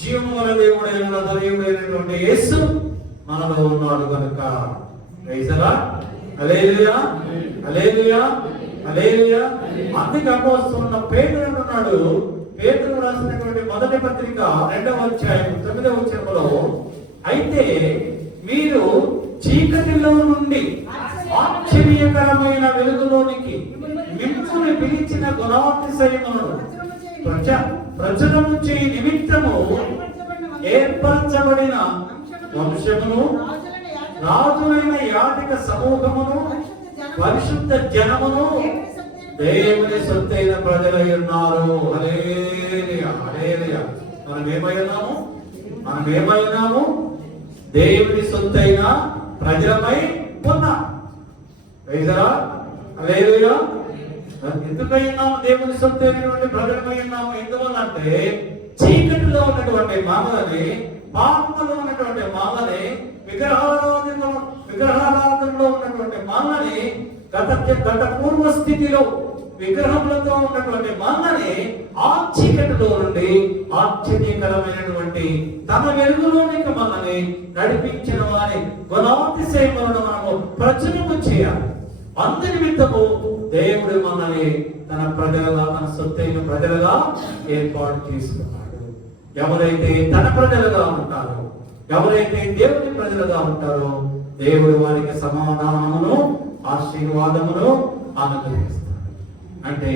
జీవము గల దేవుడైనటువంటి యేసు మనలో ఉన్నాడు కనుక. Praise the lord. Hallelujah, hallelujah, hallelujah. అందుకే అపోస్తలుడైన పేతురు అంటున్నాడు, పేతురు రాసినటువంటి మొదటి పత్రిక 2వ అధ్యాయం 9వ వచనంలో, అయితే మీరు చీకటిలో నుండి ఆశ్చర్యకరమైన వెలుగులోనికి మిమ్మును పిలిచిన గుణాతిశయమును ప్రచురము చేయ నిమిత్తము ఏర్పరచబడిన వంశమును, రాజులైన యాజక సమూహమును, పరిశుద్ధ జనమును, దేవుని సొత్తైన ప్రజలై ఉన్నారు. హల్లెలూయా, హల్లెలూయా. మనం ఏమైనాము? దేవుని సొత్తైన ప్రజలమై ఉన్నాం. Praise the lord. హల్లెలూయా. ఎందుకై ఉన్నాము? దేవుని సొత్తైనటువంటి ప్రజలమై ఉన్నాము. ఎందువల్ల అంటే చీకటిలో ఉన్నటువంటి మానవుని, పాపంలో ఉన్నటువంటి మానవుని, విగ్రహారాధనలో ఉన్నటువంటి మానవుని, గత పూర్వ స్థితిలో విగ్రహములతో ఉన్నటువంటి మనల్ని ఆ చీకటిలో నుండి ఆశ్చర్యకరమైనటువంటి తన వెలుగులోనికి మనల్ని నడిపించిన వారి గుణాతిశయములను మనము ప్రచురము చేయాలి. అందు నిమిత్తము దేవుడు మనల్ని తన ప్రజలుగా, తన సొత్తైన ప్రజలుగా ఏర్పాటు చేసుకున్నాడు. ఎవరైతే తన ప్రజలుగా ఉంటారో, ఎవరైతే దేవుని ప్రజలుగా ఉంటారో, దేవుడు వారికి సమాధానమును, ఆశీర్వాదమును అనుగ్రహిస్తాడు. అంటే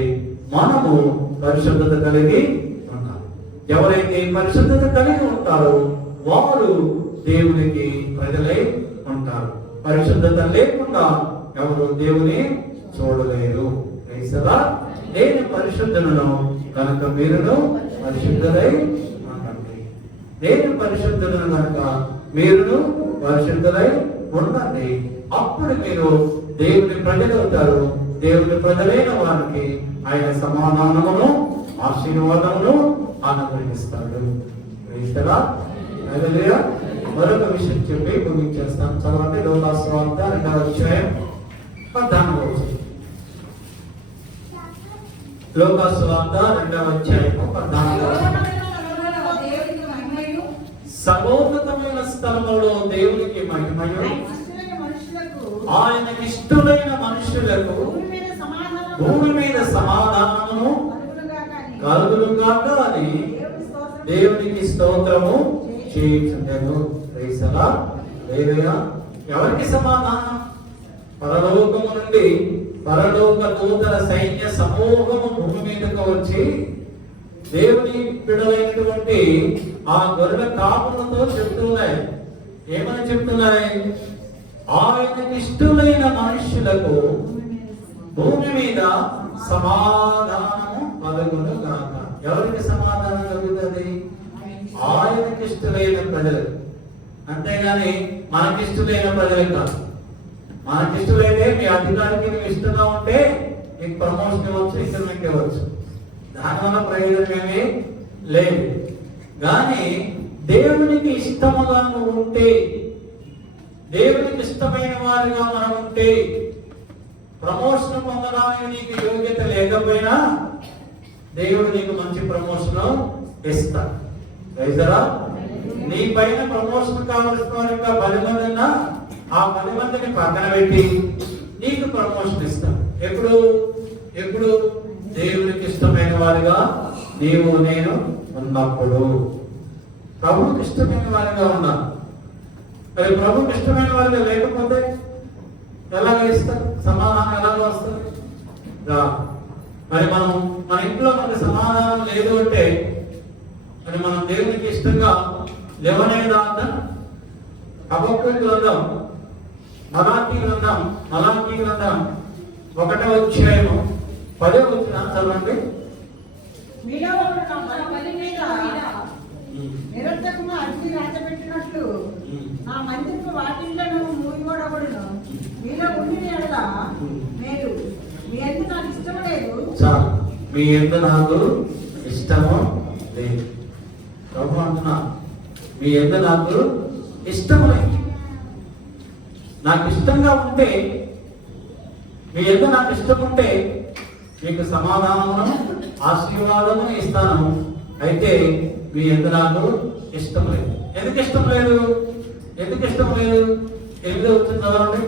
మనము పరిశుద్ధత కలిగి ఉండాలి. ఎవరైతే పరిశుద్ధత కలిగి ఉంటారో వారు దేవునికి ప్రజలై ఉంటారు. పరిశుద్ధత లేకుండా ఎవరు దేవుని చూడలేరు. నేను పరిశుద్ధులను కనుక మీరును పరిశుద్ధులై ఉండండి. నేను పరిశుద్ధులను కనుక మీరును పరిశుద్ధులై ఉండండి. అప్పుడు మీరు దేవుని ప్రజలు అవుతారు. దేవుని ప్రజలైన వారికి ఆయన సమాధానమును, ఆశీర్వాదమును అనుగ్రహిస్తాడు. మరొక విషయం చెప్పి ముగించేస్తాను. చదవండి. లూకాసు వార్త 2వ అధ్యాయం 14వ వచనం. లూకాసు వార్త 2వ అధ్యాయం 14వ వచనం. సర్వోన్నతమైన స్థలములో దేవునికి మహిమయు, ఆయనకి ఇష్టమైన మనుషులకు భూమి మీద సమాధానమును కలుగును గాక అని దేవునికి స్తోత్రము చేయుచుండెను. Praise the lord. హల్లెలూయా. ఎవరికి సమాధానం? పరలోకము నుండి పరలోక దూతల సైన్య సమూహము భూమి మీదకు వచ్చి దేవుని బిడ్డలైనటువంటి ఆ గొర్రెల కాపులతో చెప్తున్నాయి. ఏమని చెప్తున్నాయి? ఆయనకి ఇష్టమైన మనుష్యులకు భూమి మీద సమాధానము కలుగును గాక. ఎవరికి సమాధానం కలుగుతుంది? ఆయనకి ఇష్టమైన ప్రజలు. అంతేగాని మనకిష్టమైన ప్రజలు కాదు. మనకిష్టమైతే మీ అధికారికి మీకు ఇష్టంగా ఉంటే మీకు ప్రమోషన్ ఇవ్వచ్చు, ఇంక్రిమెంట్ ఇవ్వచ్చు. దానివల్ల ప్రయోజనం ఏమీ లేదు. కానీ దేవునికి ఇష్టముగా నువ్వు ఉంటే, దేవునికి ఇష్టమైన వారిగా మనం ఉంటే, ప్రమోషన్ పొందడానికి నీకు యోగ్యత లేకపోయినా దేవుడు నీకు మంచి ప్రమోషన్ ఇస్తాడు. నీ పైన ప్రమోషన్ కావలసిన వారు ఇంకా 10 మంది ఉన్నా ఆ 10 మందిని పక్కన పెట్టి నీకు ప్రమోషన్ ఇస్తాడు. ఎప్పుడు దేవునికి ఇష్టమైన వారిగా నీవు నేను ఉన్నప్పుడు. ప్రభువుకి ఇష్టమైన వారిగా ఉన్నాను. మరి ప్రభువుకి ఇష్టమైన వారిగా లేకపోతే ఎలాగ ఇస్తారు? సమాధానం ఎలాగ వస్తుంది? మరి మన ఇంట్లో మనకి సమాధానం లేదు అంటే మరి మనం దేవునికి ఇష్టంగా లేవనే దాంతా హబక్కూ గ్రంథం, మలాకీ గ్రంథం 1వ అధ్యాయము 10వ వచనం చదవండి. మీలో ఒకడు నా బలి మీద నిరర్ధకము అగ్ని రాజబెట్టినట్లు నా మందిరపు వాటిళ్లను మూయబడబడును. మీలో ఉండిన ఎడల మీరు మీ యందు నాకు ఇష్టము లేదు. చాలు, మీ యందు నాకు ఇష్టము లేదు. ప్రభు అంటున్నా, మీ యందు నాకు ఇష్టము లేదు. నాకు ఇష్టంగా ఉంటే, మీ యందు నాకు ఇష్టం ఉంటే మీకు సమాధానమును ఆశీర్వాదమును ఇస్తాను. అయితే మీ యందు నాకు ఇష్టం లేదు. ఎందుకు ఇష్టం లేదు? ఎందుకు ఇష్టం లేదు? 8వ వచనం చదవండి.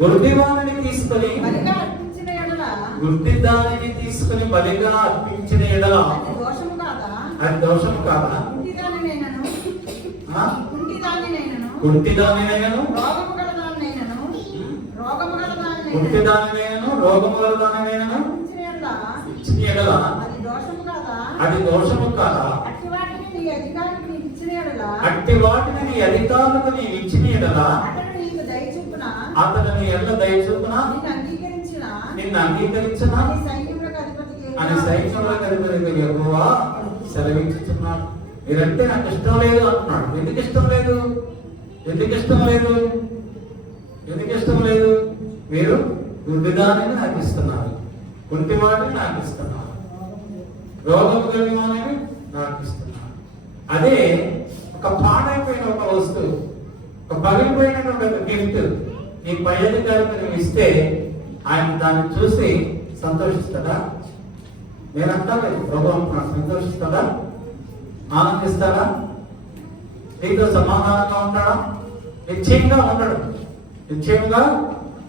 గుడ్డివాణిని తీసుకొని బలిగా అర్పించిన ఎడల గుడ్డిదానిని తీసుకొని బలిగా అర్పించిన ఎడల అది దోషము కాదా? అది దోషం కాదా? గుడ్డిదానినైనను ఆ? గుడ్డిదానినైనను గుడ్డిదానినైనను రోగము గలదానినైనను రోగము గలదానినైనను గుడ్డిదానినైనను రోగము గలదానినైనను అర్పించిన ఎడల ఇచ్చిన ఎడల అది దోషము కాదా? అది దోషము కాదా? అట్టి వాటిని నీ అధికారికి నీకు ఇచ్చిన ఎడల అట్టి వాటిని నీ అధికారులకు నీవు ఇచ్చిన ఎడల అతడు నీకు దయచూపున అతను నీ ఎల్ల దయచూపున నిన్ను అంగీకరించిన అంగీకరించిన నీ సైన్యములకు అధిపతికి అని సైన్యములకు అధిపతిగా యెహోవా సెలవించుచున్నాడు. మీరంటే నాకు ఇష్టం లేదు అంటున్నాడు. ఎందుకు ఇష్టం లేదు? ఎందుకు ఇష్టం లేదు? ఎందుకు ఇష్టం లేదు? మీరు గుడ్డిదానిని నాకు ఇస్తున్నారు, కుంటివాడిని నాకు ఇస్తున్నారు, రోగం కలిగిన వాడిని నాకు ఇస్తున్నారు. అదే ఒక పాడైపోయిన ఒక వస్తువు, ఒక పగిలిపోయినటువంటి ఒక గిఫ్ట్ నీ పై అధికారికి నువ్వు ఇస్తే ఆయన దాన్ని చూసి సంతోషిస్తాడా? నేనంటా లేదు, ప్రభు అంటున్నాడు. సంతోషిస్తాడా? ఆనందిస్తాడా? నీతో సమాధానంగా ఉంటాడా? నిశ్చయంగా ఉండడు. నిశ్చయంగా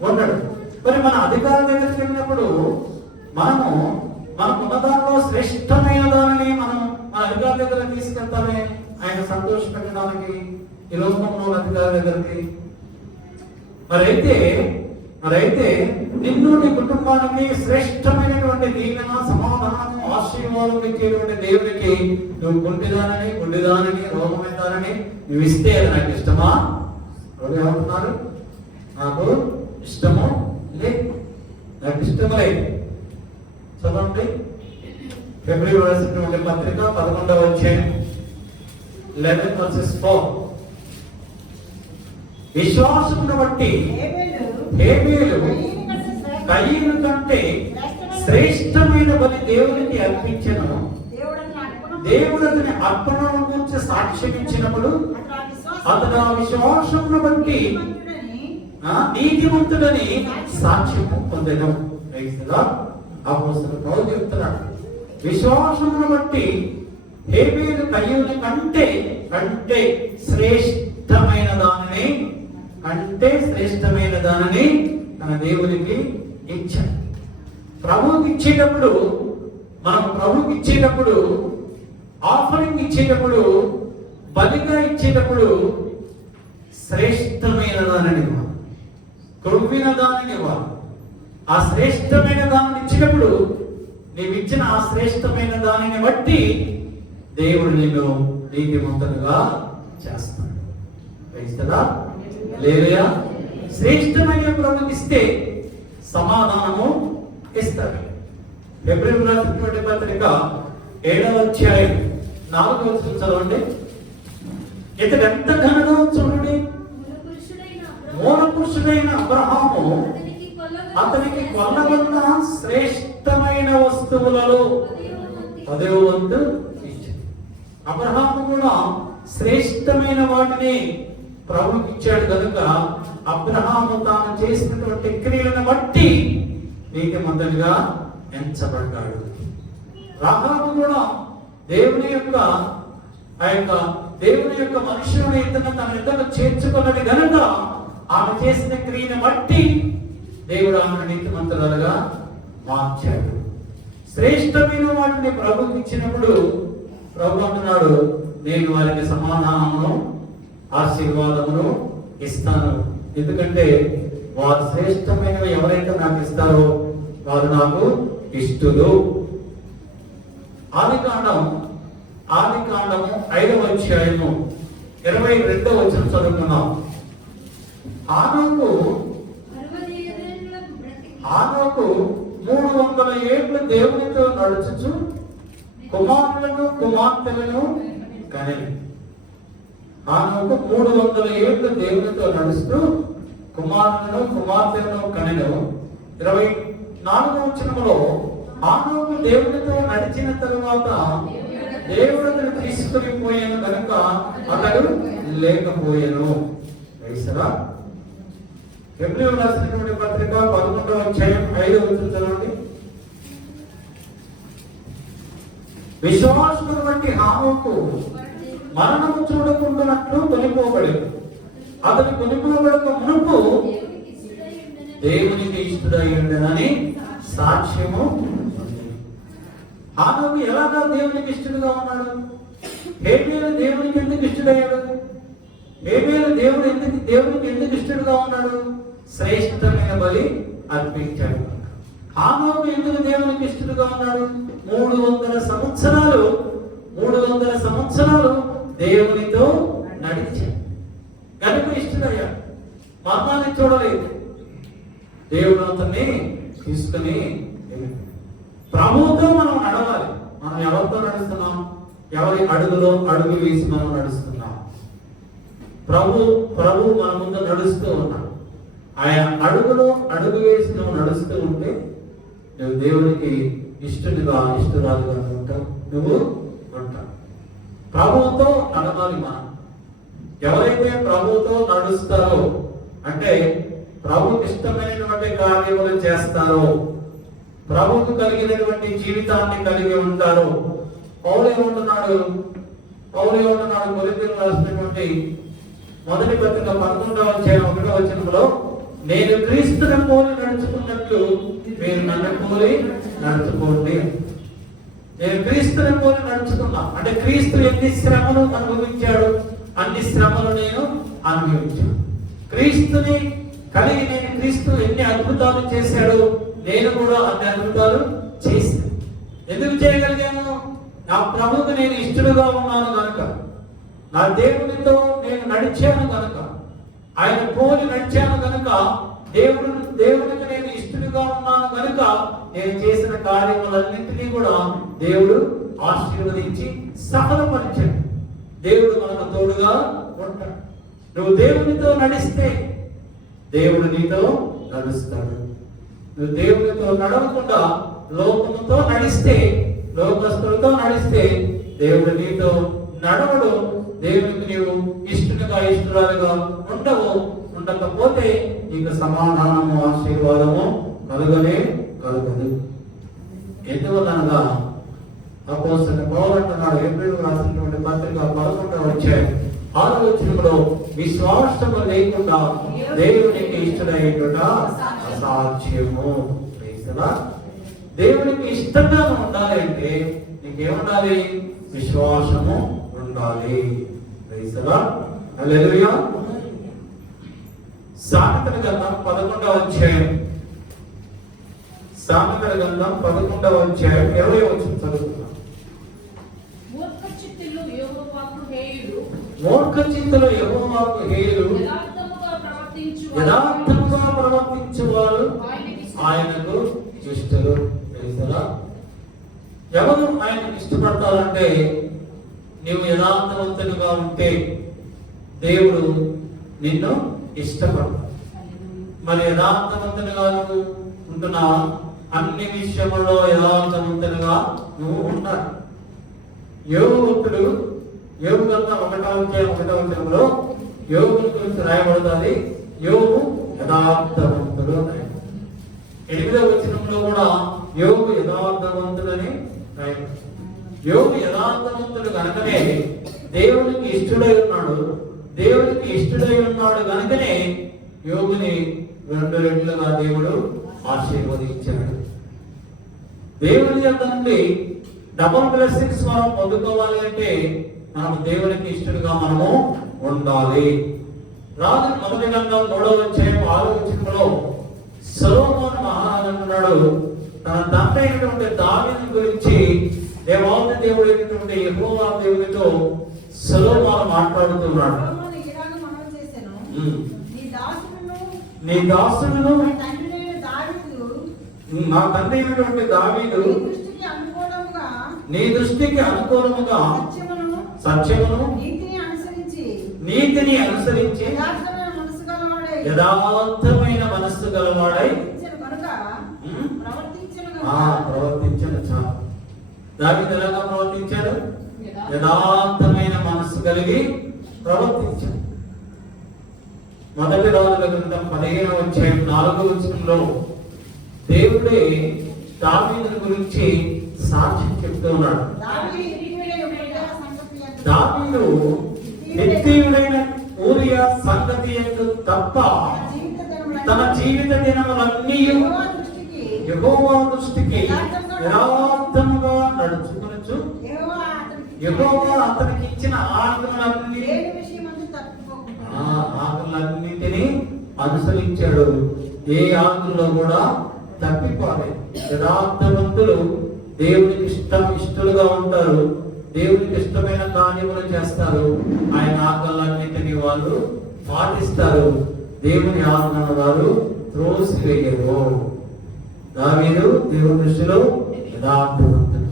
ఉండడు. మరి మన అధికారుల దగ్గరికి వెళ్ళినప్పుడు మనము మనకున్న దానిలో శ్రేష్టమైన దానిని మనం మన అధికారుల దగ్గర తీసుకెళ్తామే ఆయన సంతోషపెట్టడానికి ఈ లోకంలో అధికారుల దగ్గరికి. మరైతే నిన్ను నీ కుటుంబానికి శ్రేష్టమైనటువంటి దీవెన, సమాధానము, ఆశీర్వాదం ఇచ్చేటువంటి దేవునికి నువ్వు గుడ్డిదానని రోగమైన దానిని నువ్వు ఇస్తే అది నాకు ఇష్టమా? ఎవరు ఏమంటున్నారు? నాకు ఇష్టము లేదు, నాకు ఇష్టము లేదు. చదవండి ఫిబ్రవరి రాసినటువంటి పత్రిక 11వ అధ్యాయం 11:4. విశ్వాసమును బట్టి హేబేలు కయీను కంటే శ్రేష్టమైన బలి దేవునికి అర్పించెను. దేవుడు అతని అర్పణను గురించి సాక్ష్యం ఇచ్చినప్పుడు అతడు ఆ విశ్వాసమును బట్టి నీతిమంతుడని సాక్ష్యము పొందెను. అపోస్తలుడు పౌలు చెప్తున్నాడు, విశ్వాసమును బట్టి హేబేలు కయీను కంటే శ్రేష్టమైన దానిని తన దేవునికి ఇచ్చాడు. ప్రభువుకి ఇచ్చేటప్పుడు ఆఫరింగ్ ఇచ్చేటప్పుడు, బలిగా ఇచ్చేటప్పుడు శ్రేష్టమైన దానిని ఇవ్వాలి, క్రొవ్విన దానిని ఇవ్వాలి. ఆ శ్రేష్టమైన దానిని ఇచ్చినప్పుడు నీవిచ్చిన ఆ శ్రేష్టమైన దానిని బట్టి దేవుడు నిన్ను నీతిమంతునిగా చేస్తాడు. క్రైస్తవుడా? లేలుయా. శ్రేష్టమైన ప్రభువుకి ఇస్తే సమాధానము ఇస్తాడు. ఫిబ్రవరి రాసినటువంటి పత్రిక 7వ అధ్యాయం 4వ వచనం చదవండి. ఇతడు ఎంత ఘనగా చూడండి. మూల పురుషుడైన అబ్రహాము అతనికి కొల్లగొన్న శ్రేష్టమైన వస్తువులలో 10వ వంతు ఇచ్చాడు. అబ్రహాము కూడా శ్రేష్టమైన వాటిని ప్రభువుకి ఇచ్చాడు కనుక అబ్రహాము తాను చేసినటువంటి క్రియలను బట్టి నీతిమంతునిగా ఎంచబడ్డాడు. రాహాబు కూడా దేవుని యొక్క మనుషులను ఇద్దరు తన ఇద్దరు చేర్చుకున్నది కనుక ఆమె చేసిన క్రియను బట్టి దేవుడు ఆమెను నీతిమంతులుగా మార్చాడు. శ్రేష్టమైన వాటిని ప్రభువుకి ఇచ్చినప్పుడు ప్రభు అంటున్నాడు, నేను వారికి సమాధానమును ఆశీర్వాదమును ఇస్తాను. ఎందుకంటే వారు శ్రేష్టమైనవి ఎవరైతే నాకు ఇస్తారో వారు నాకు ఇష్టలు. ఆదికాండం ఆది కాండము 5వ అధ్యాయము 22వ వచనం చదువుకున్నాం. ఆనోకు 300 ఏళ్ళు దేవునితో నడుచుచు కుమారులను కుమార్తెలను కనెను. ఆనోకు 300 ఏళ్ళు దేవునితో నడుస్తూ కుమారులను కుమార్తెలను కనెను. 24వ వచనములో ఆనోకు దేవునితో నడిచిన తరువాత దేవుడు అతను తీసుకుని పోయాను కనుక అతడు లేకపోయాను. వేసరా హెబ్రీయులకు రాసినటువంటి పత్రిక 11వ అధ్యాయం 5వ వచనం చదవండి. విశ్వాసుడు వంటి హానోకు మరణము చూడకుండానట్లు కొనిపోబడేది. అతను కొనిపోబడక మునుపు దేవునికి ఇష్టడై ఉండనని సాక్ష్యము. హానోకు ఎలాగా దేవునికి ఇష్టడుగా ఉన్నాడు? హేబేలు దేవునికి ఎందుకు ఇష్టడయ్యాడు? హేబేలు దేవునికి ఎందుకు ఇష్టడుగా ఉన్నాడు? శ్రేష్టమైన బలి అర్పించాడు. హానోకు ఎందుకు దేవునికి ఇష్టడుగా ఉన్నాడు? 300 సంవత్సరాలు దేవునితో నడిచాడు కనుక ఇష్టడయ్యాడు. మరణాన్ని చూడలేదు. దేవుడు అతన్ని తీసుకుని ప్రభువుతో మనం నడవాలి. మనం ఎవరితో నడుస్తున్నాం? ఎవరి అడుగులో అడుగు వేసి మనం నడుస్తున్నాం. ప్రభు మన ముందు నడుస్తూ ఉన్నాం. ఆయన అడుగులో అడుగు వేసి నువ్వు నడుస్తూ ఉంటే నువ్వు దేవునికి ఇష్టరాలుగా ఉంటావు. నువ్వు ఉంటావు. ప్రభువుతో నడవాలి. మనం ఎవరైతే ప్రభువుతో నడుస్తారో అంటే ప్రభువుకి ఇష్టమైనటువంటి కార్యములు చేస్తారో, ప్రభువుకు కలిగినటువంటి జీవితాన్ని కలిగి ఉంటారో. పౌలు ఏమంటున్నాడు? కొరింథీయులకు రాసినటువంటి మొదటి పత్రిక 11వ అధ్యాయం 1వ వచనంలో, నేను క్రీస్తుని పోలి నడుచుకున్నట్లు మీరు నన్ను పోలి నడుచుకోండి. నేను క్రీస్తుని పోలి నడుచుకున్నా అంటే క్రీస్తు ఎన్ని శ్రమలు అనుభవించాడు అన్ని శ్రమలు నేను అనుభవించాను. క్రీస్తుని కలిగి నేను క్రీస్తు ఎన్ని అద్భుతాలు చేశాడు నేను కూడా అన్ని అద్భుతాలు చేశాను. ఎందుకు చేయగలిగాను? నా ప్రభువుకు నేను ఇష్టడుగా ఉన్నాను కనుక, నా దేవునితో నేను నడిచాను కనుక, ఆయన పోలి నడిచాను కనుక, దేవునికి నేను ఇష్టడుగా ఉన్నాను కనుక నేను చేసిన కార్యములన్నింటినీ కూడా దేవుడు ఆశీర్వదించి సఫలపరిచాడు. దేవుడు మనకు తోడుగా ఉంటాడు. నువ్వు దేవునితో నడిస్తే దేవుడు నీతో నడుస్తాడు. నువ్వు దేవునితో నడవకుండా లోకముతో నడిస్తే, లోకస్తులతో నడిస్తే దేవుడు నీతో నడవడు. దేవునికి నీవు ఇష్టరాలుగా ఉండవు. ఉండకపోతే నీకు సమాధానము ఆశీర్వాదము కలుగదు. ఎందువలనగా అపోస్తలుడైన పౌలు అంటున్నాడు, హెబ్రీయులకు రాసినటువంటి పత్రిక 11వ అధ్యాయం 6వ వచనంలో, విశ్వాసము లేకుండా దేవునికి ఇష్టడైనట అసాధ్యము. దేవునికి ఇష్టంగా ఉండాలి అంటే నీకేముండాలి? విశ్వాసము ఉండాలి. హల్లెలూయా. సామెతల గ్రంథం 11వ అధ్యాయం 20వ వచనం చదువుతున్నాం. మూర్ఖచిత్తులు యెహోవాకు హేయులు, యథార్థముగా ప్రవర్తించువారు ఆయనకు ఇష్టలు. ఎవరు ఆయనకు ఇష్టపడతారంటే నీవు యథార్థవంతునిగా ఉంటే దేవుడు నిన్ను ఇష్టపడతాడు. మరి యథార్థవంతునిగా నువ్వు ఉంటున్నా, అన్ని విషయములలో యథార్థవంతునిగా నువ్వు ఉండాలి. యోగు భక్తుడు యోగు గ్రంథం 1వ అధ్యాయంలో యోగుని గురించి రాయబడుతుంది. యోగు యథార్థవంతుడు. 8వ వచనంలో కూడా యోగు యథార్థవంతుడని రాయబడుతుంది. యోగు యథార్థవంతుడు కనుకనే దేవునికి ఇష్టడై ఉన్నాడు. దేవునికి ఇష్టడై ఉన్నాడు కనుకనే యోగుని 2 రెట్లుగా దేవుడు ఆశీర్వదించాడు. దేవుని యొక్క నుండి డబుల్ బ్లెస్సింగ్స్ మనం పొందుకోవాలి అంటే మనం దేవునికి ఇష్టడుగా మనము ఉండాలి. రాజు మొదటి గ్రంథం 3వ అధ్యాయం 6వ వచనంలో సొలొమోను మహారాజు అన్నాడు, తన తండ్రి అయినటువంటి దావీదు గురించి దేవాది దేవుడైనటువంటి యెహోవా దేవునితో సొలొమోను మాట్లాడుతున్నాడు. సొలొమోను ఇలాగ మనవి చేసెను, నీ దాసుడును నా తండ్రియైన దావీదు నా తండ్రి అయినటువంటి దావీదు నీ దృష్టికి అనుకూలముగా సత్యమును నీతిని అనుసరించి యథార్థమైన మనస్సు గలవాడై ప్రవర్తించను. చాలు. దావీదు ఎలాగా ప్రవర్తించాడు? యథార్థమైన మనస్సు కలిగి ప్రవర్తించాడు. మొదటి రాజుల గ్రంథం 15వ అధ్యాయం 4వ వచనంలో దేవుడే దావీదుని గురించి సాక్ష్యం చెప్తూ ఉన్నాడు. దావీదు హిత్తీయుడైన ఊరియా సంగతి యందు తప్ప తన జీవిత దినములన్నీ యెహోవా దృష్టికి యథార్థముగా నడుచుకొనుచు యెహోవా అతనికి ఇచ్చిన ఆజ్ఞలన్నిటినీ అనుసరించాడు. ఏ ఆజ్ఞలో కూడా తప్పిపోలేదు. యథార్థవంతులు దేవునికి ఇష్టలుగా ఉంటారు. దేవునికి ఇష్టమైన కార్యములు చేస్తారు. ఆయన ఆజ్ఞలన్నిటినీ వాళ్ళు పాటిస్తారు. దేవుని ఆజ్ఞను వారు త్రోసివేయరు. దావీదు దేవుని దృష్టిలో యథార్థవంతుడు.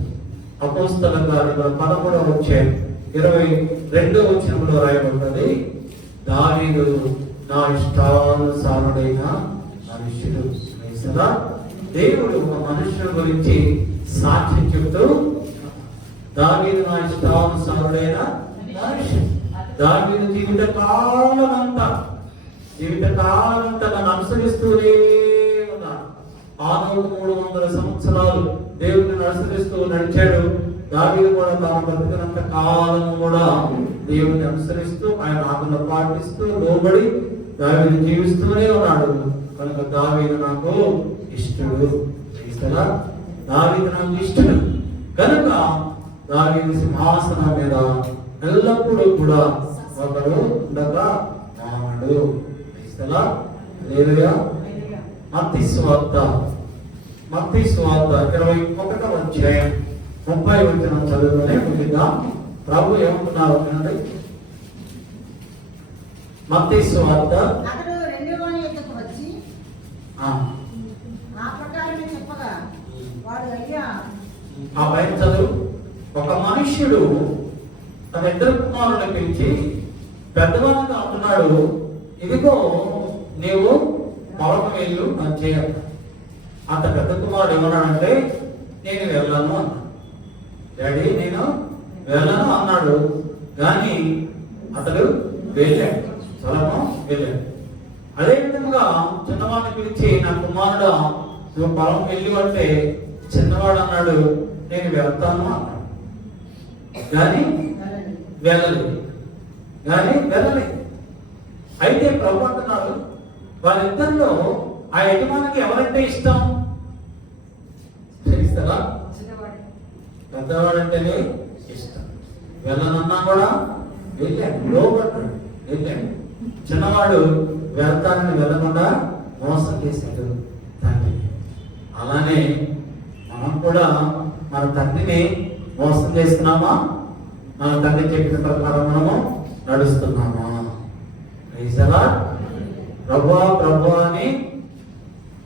అపోస్తల కార్యములు 13వ అధ్యాయం 22వ వచనంలో రాయబడ్డది, దావీదు నా ఇష్టానుసారుడైన మనుష్యుడు. దేవుడు ఒక మనుష్యుల గురించి సాక్ష్యం చెప్తూ, దావీదు నా ఇష్టానుసారుడైన మనుష్యుడు. దావీదు జీవితకాలమంతా నన్ను అనుసరిస్తూనే ఉన్నాడు. ఆనోకు 300 సంవత్సరాలు దేవుడిని అనుసరిస్తూ నడిచాడు. దావీదు కూడా తాను బ్రతికినంత కాలం కూడా దేవుడిని అనుసరిస్తూ ఆయన ఆజ్ఞలు పాటిస్తూ లోబడి దావీదు జీవిస్తూనే ఉన్నాడు. కనుక దావీదు నాకు ఇష్టడు. దావీదు నాకు ఇష్టడు కనుక దావీదు సింహాసనం మీద ఎల్లప్పుడూ కూడా ఒకడు ఉండగా మానడు. మత్తయి సువార్త 21వ అధ్యాయం 30వ వచనం చదువుతూనే ముందుగా ప్రభు ఏమంటున్నారు వినండి. మత్తయి సువార్త ఆ బయట చదువు. ఒక మనుష్యుడు తన ఇద్దరు కుమారులను పిలిచి పెద్దవాళ్ళగా అంటున్నాడు, ఇదిగో నీవు పొలం వెళ్ళు అని చేయాలి. అంత పెద్ద కుమారుడు ఏమన్నాడంటే, నేను వెళ్ళను అన్నాడు. డాడీ నేను వెళ్ళను అన్నాడు. కానీ అతడు వెళ్ళాడు. సొలొమోను వెళ్ళాడు. అదే విధంగా చిన్నవాడిని పిలిచి, నా కుమారుడు నువ్వు పొలం వెళ్ళి అంటే చిన్నవాడు అన్నాడు, నేను వెళ్తాను అన్నాడు. కానీ వెళ్ళలేదు. అయితే ప్రభు అంటున్నాడు, వాళ్ళిద్దరిలో ఆ యజమానికి ఎవరంటే ఇష్టం తెలుస్తారా? పెద్దవాడంటేనే ఇష్టం. వెళ్ళనన్నా కూడా వెళ్ళాడు, లోపడ్డాడు, వెళ్ళాడు. చిన్నవాడు వెళ్తానని వెళ్ళకుండా మోసం చేశాడు తండ్రి. అలానే మనం కూడా మన తండ్రిని మోసం చేస్తున్నామా? మన తండ్రి చెప్పిన ప్రకారం మనము నడుస్తున్నామా? ప్రభా ప్రభా అని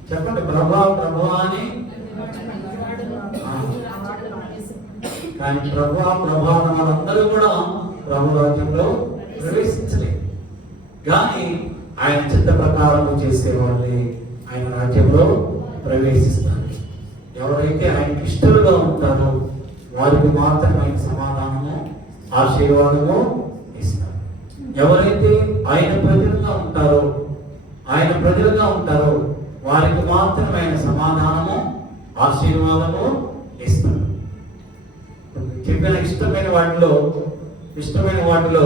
చెప్పండి. ప్రభా ప్రభా అని. కానీ ప్రభా ప్రభా వాళ్ళందరూ కూడా ప్రభు రాజ్యంలో ప్రవేశించలేదు. కానీ ఆయన చిత్త ప్రకారం చేసేవాళ్ళని ఆయన రాజ్యంలో ప్రవేశిస్తారు. ఎవరైతే ఆయనకి ఇష్టలుగా ఉంటారో వారికి మాత్రమే ఆయన సమాధానము ఆశీర్వాదము ఇస్తారు. ఎవరైతే ఆయన ప్రజలుగా ఉంటారో వారికి మాత్రమే ఆయన సమాధానము ఆశీర్వాదము ఇస్తారు. చెప్పిన ఇష్టమైన వాటిలో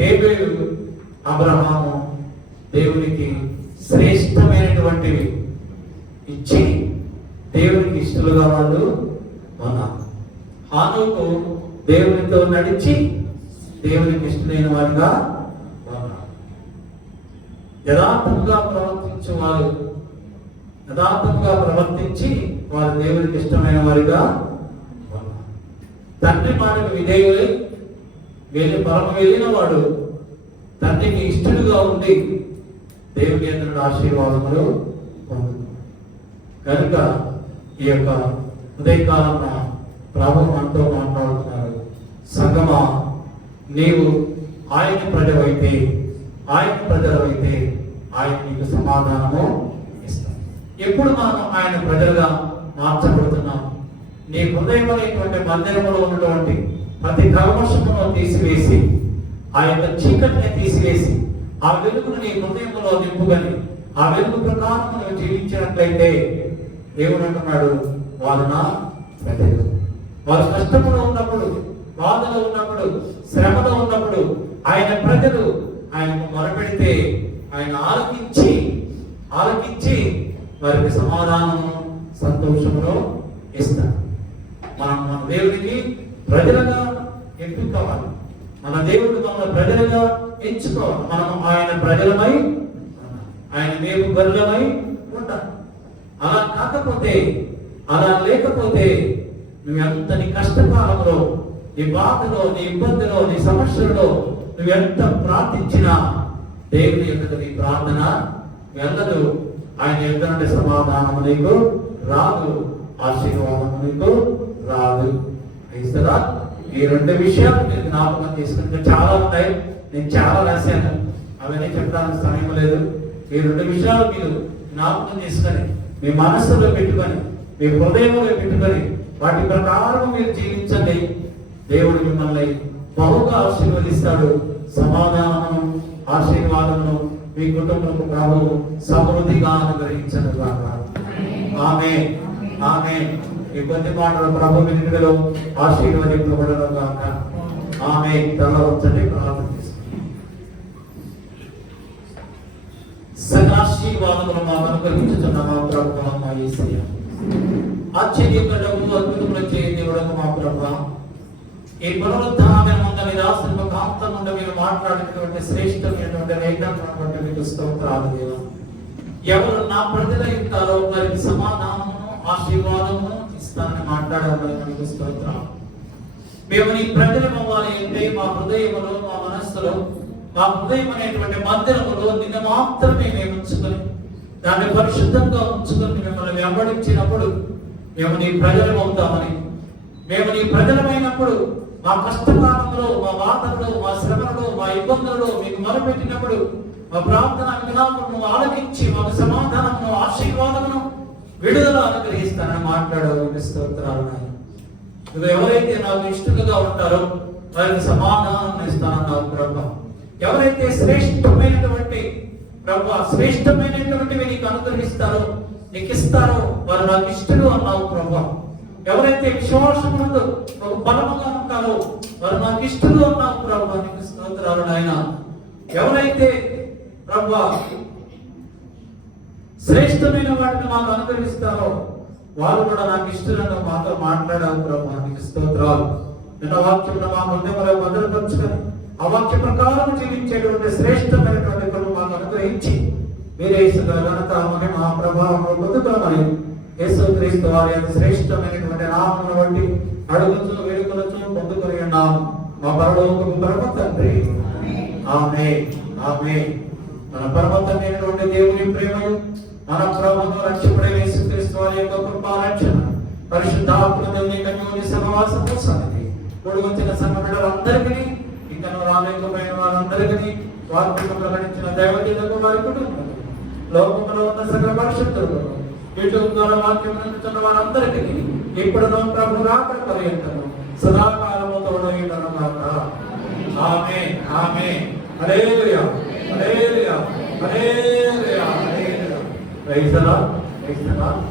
హేబేలు అబ్రహాము దేవునికి శ్రేష్టమైనటువంటివి ఇచ్చి దేవునికి ఇష్టలుగా వాళ్ళు ఉన్నారు. హానోకు దేవునితో నడిచి దేవునికి ఇష్టమైన వారుగా ఉన్నారు. యథార్థంగా ప్రవర్తించి వారు దేవునికి ఇష్టమైన వారిగా ఉన్నారు. తండ్రి మాటకు విధేయులై వెళ్ళిన వాడు తండ్రికి ఇష్టడుగా ఉండి దేవుని యందు ఆశీర్వాదములు పొందుతాడు. కనుక ఈ యొక్క ఉదయకాలన ప్రభు మనతో మాట్లాడుతున్నారు. సంగమా, నీవు ఆయన ప్రజలైతే ఆయన నీకు సమాధానము ఇస్తాడు. ఎప్పుడు మనం ఆయన ప్రజలుగా మార్చబడుతున్నాం? నీ హృదయం అనేటువంటి మందిరములో ఉన్నటువంటి ప్రతి కల్మషమును తీసివేసి, ఆ యొక్క చీకటిని తీసివేసి, ఆ వెలుగును నీ హృదయంలో నింపుకొని ఆ వెలుగు ప్రకారం నువ్వు జీవించినట్లయితే దేవుడు అంటున్నాడు, వారు నా ప్రజలు. వారు కష్టంలో ఉన్నప్పుడు, బాధలో ఉన్నప్పుడు, శ్రమలో ఉన్నప్పుడు ఆయన ప్రజలు ఆయనకు మొరపెడితే ఆయన ఆలకించి వారికి సమాధానము, సంతోషమును ఇస్తాడు. మన దేవుడికి ప్రజలుగా ఎంచుకోవాలి. మన దేవుడు మన ప్రజలుగా ఎంచుకోవాలి. మనం ఆయన ప్రజలమై, ఆయన మేము గొర్రెలమై ఉండాలి. అలా లేకపోతే నువ్వెంత నీ కష్టకాలంలో, నీ బాధలో, నీ ఇబ్బందిలో, నీ సమస్యలలో నువ్వెంత ప్రార్థించినా దేవుని యొక్క నీ ప్రార్థన వెళ్ళదు. ఆయన ఎదురంటే సమాధానము నీకు రాదు, ఆశీర్వాదము నీకు రాదు. ఇస్తారా? ఈ రెండు విషయాలు మీరు జ్ఞాపకం చేసుకుంటే చాలా ఉంటాయి. నేను చాలా రాశాను, అవన్నీ చెప్పడానికి సమయం లేదు. ఈ రెండు విషయాలు మీరు జ్ఞాపకం చేసుకొని మీ మనస్సులో పెట్టుకొని, మీ హృదయంలో పెట్టుకొని వాటి ప్రకారం మీరు జీవించండి. దేవుడు మిమ్మల్ని బహుగా ఆశీర్వదిస్తాడు. సమాధానము, ఆశీర్వాదమును మీ కుటుంబపు ప్రభువు సమృద్ధిగా అనుగ్రహించను గాక. ఆమేన్, ఆమేన్. ఈ కొద్ది మాటలు ప్రభు వినికిడిలో ఆశీర్వదింపబడను గాక. ఆమేన్. తల వంచండి, ప్రార్థన చేసుకోండి. సకలాశీర్వాదములు మాకు అనుగ్రహించుచున్న మా ప్రభువు మా యేసయ్య, ఆశ్చర్యకరము అద్భుతములు చేయ దేవుడకు మా ప్రభువా, ఈ పునరుద్ధానమంతా మీరు ఆశీర్వాదం నుండి మీరు మాట్లాడినటువంటి శ్రేష్టమైనటువంటి లేఖనటువంటి మీకు స్తోత్రాలు దేవా. ఎవరు నా ప్రజలై ఉంటారో వారికి సమాధానమును, ఆశీర్వాదమును ఇస్తానని మాట్లాడారు. మీకు స్తోత్రాలు. మేము నీ ప్రజలు అవ్వాలి అంటే మా హృదయములో, మా మనస్సులో, మా హృదయం అనేటువంటి మందిరములో నిన్ను మాత్రమే మేము ఉంచుకొని, దాన్ని పరిశుద్ధంగా ఉంచుకొని మిమ్మల్ని వెంబడించినప్పుడు మేము నీ ప్రజలు అవుతామని, మేము నీ ప్రజలమైనప్పుడు మా కష్టకాలంలో, మా బాధల్లో, మా శ్రమలలో, మా ఇబ్బందులలో మీకు మొరపెట్టినప్పుడు మా ప్రార్థన విలాపమును ఆలకించి మాకు సమాధానమును, ఆశీర్వాదమును, విడుదల అనుగ్రహిస్తానని మాట్లాడారు. స్తోత్రాలు నాయన. నువ్వు ఎవరైతే నాకు ఇష్టంగా ఉంటారో వారికి సమాధానం ఇస్తానన్నావు ప్రభు. ఎవరైతే శ్రేష్టమైనటువంటి నీకు అనుగ్రహిస్తారో, నీకు ఇస్తారో వారు నాకు ఇష్టలు అన్నావు ప్రభు. ఎవరైతే విశ్వాసమునందు ఒక బలముగా ఉంటారో వారు నాకు ఇష్టలు అన్నావు ప్రభు. నీకు స్తోత్రాలు నాయన. ఎవరైతే ప్రభు శ్రేష్టమైన వాటిని మాకు అనుగ్రహిస్తారో వారు కూడా నాకు ఇష్టలను మాతో మాట్లాడావు ప్రభు. నీకు స్తోత్రాలు. నిన్న వాక్యం మా హృదయంలో భద్రపరుచుకొని ఆ వాక్య ప్రకారం జీవించేటువంటి శ్రేష్టమైనటువంటి కృపను మాకు అనుగ్రహించి మీరే ఘనత, మహిమ, ప్రభావం పొందుకోమని యేసుక్రీస్తు వారి యొక్క శ్రేష్టమైనటువంటి నామమును బట్టి అడుగుచు వేడుకొనుచు పొందుకొని ఉన్నాం మా పరలోకపు పరమ తండ్రి. ఆమేన్, ఆమేన్. మన పరమ తండ్రి అయినటువంటి దేవుని ప్రేమయు, మన ప్రభువును రక్షకుడైన యేసుక్రీస్తు వారి యొక్క కృపా రక్షణ, పరిశుద్ధాత్మ దేవుని కన్యని సహవాసము సన్నిధి కూడి వచ్చిన సంఘ బిడ్డలందరికీ, ఇంకా రాలేకపోయిన వారందరికీ, వాక్యము ప్రకటించిన దైవజనులకు, వారి కుటుంబం, లోకములో ఉన్న సకల పరిశుద్ధులకు, యూట్యూబ్ ద్వారా వాక్యం అందుతున్న వారందరికీ ఇప్పుడును ప్రభు రాకడ పర్యంతము సదాకాలము తోడైయుండును గాక. Amen, amen. Hallelujah, hallelujah, hallelujah, hallelujah. Praise the lord, praise the lord.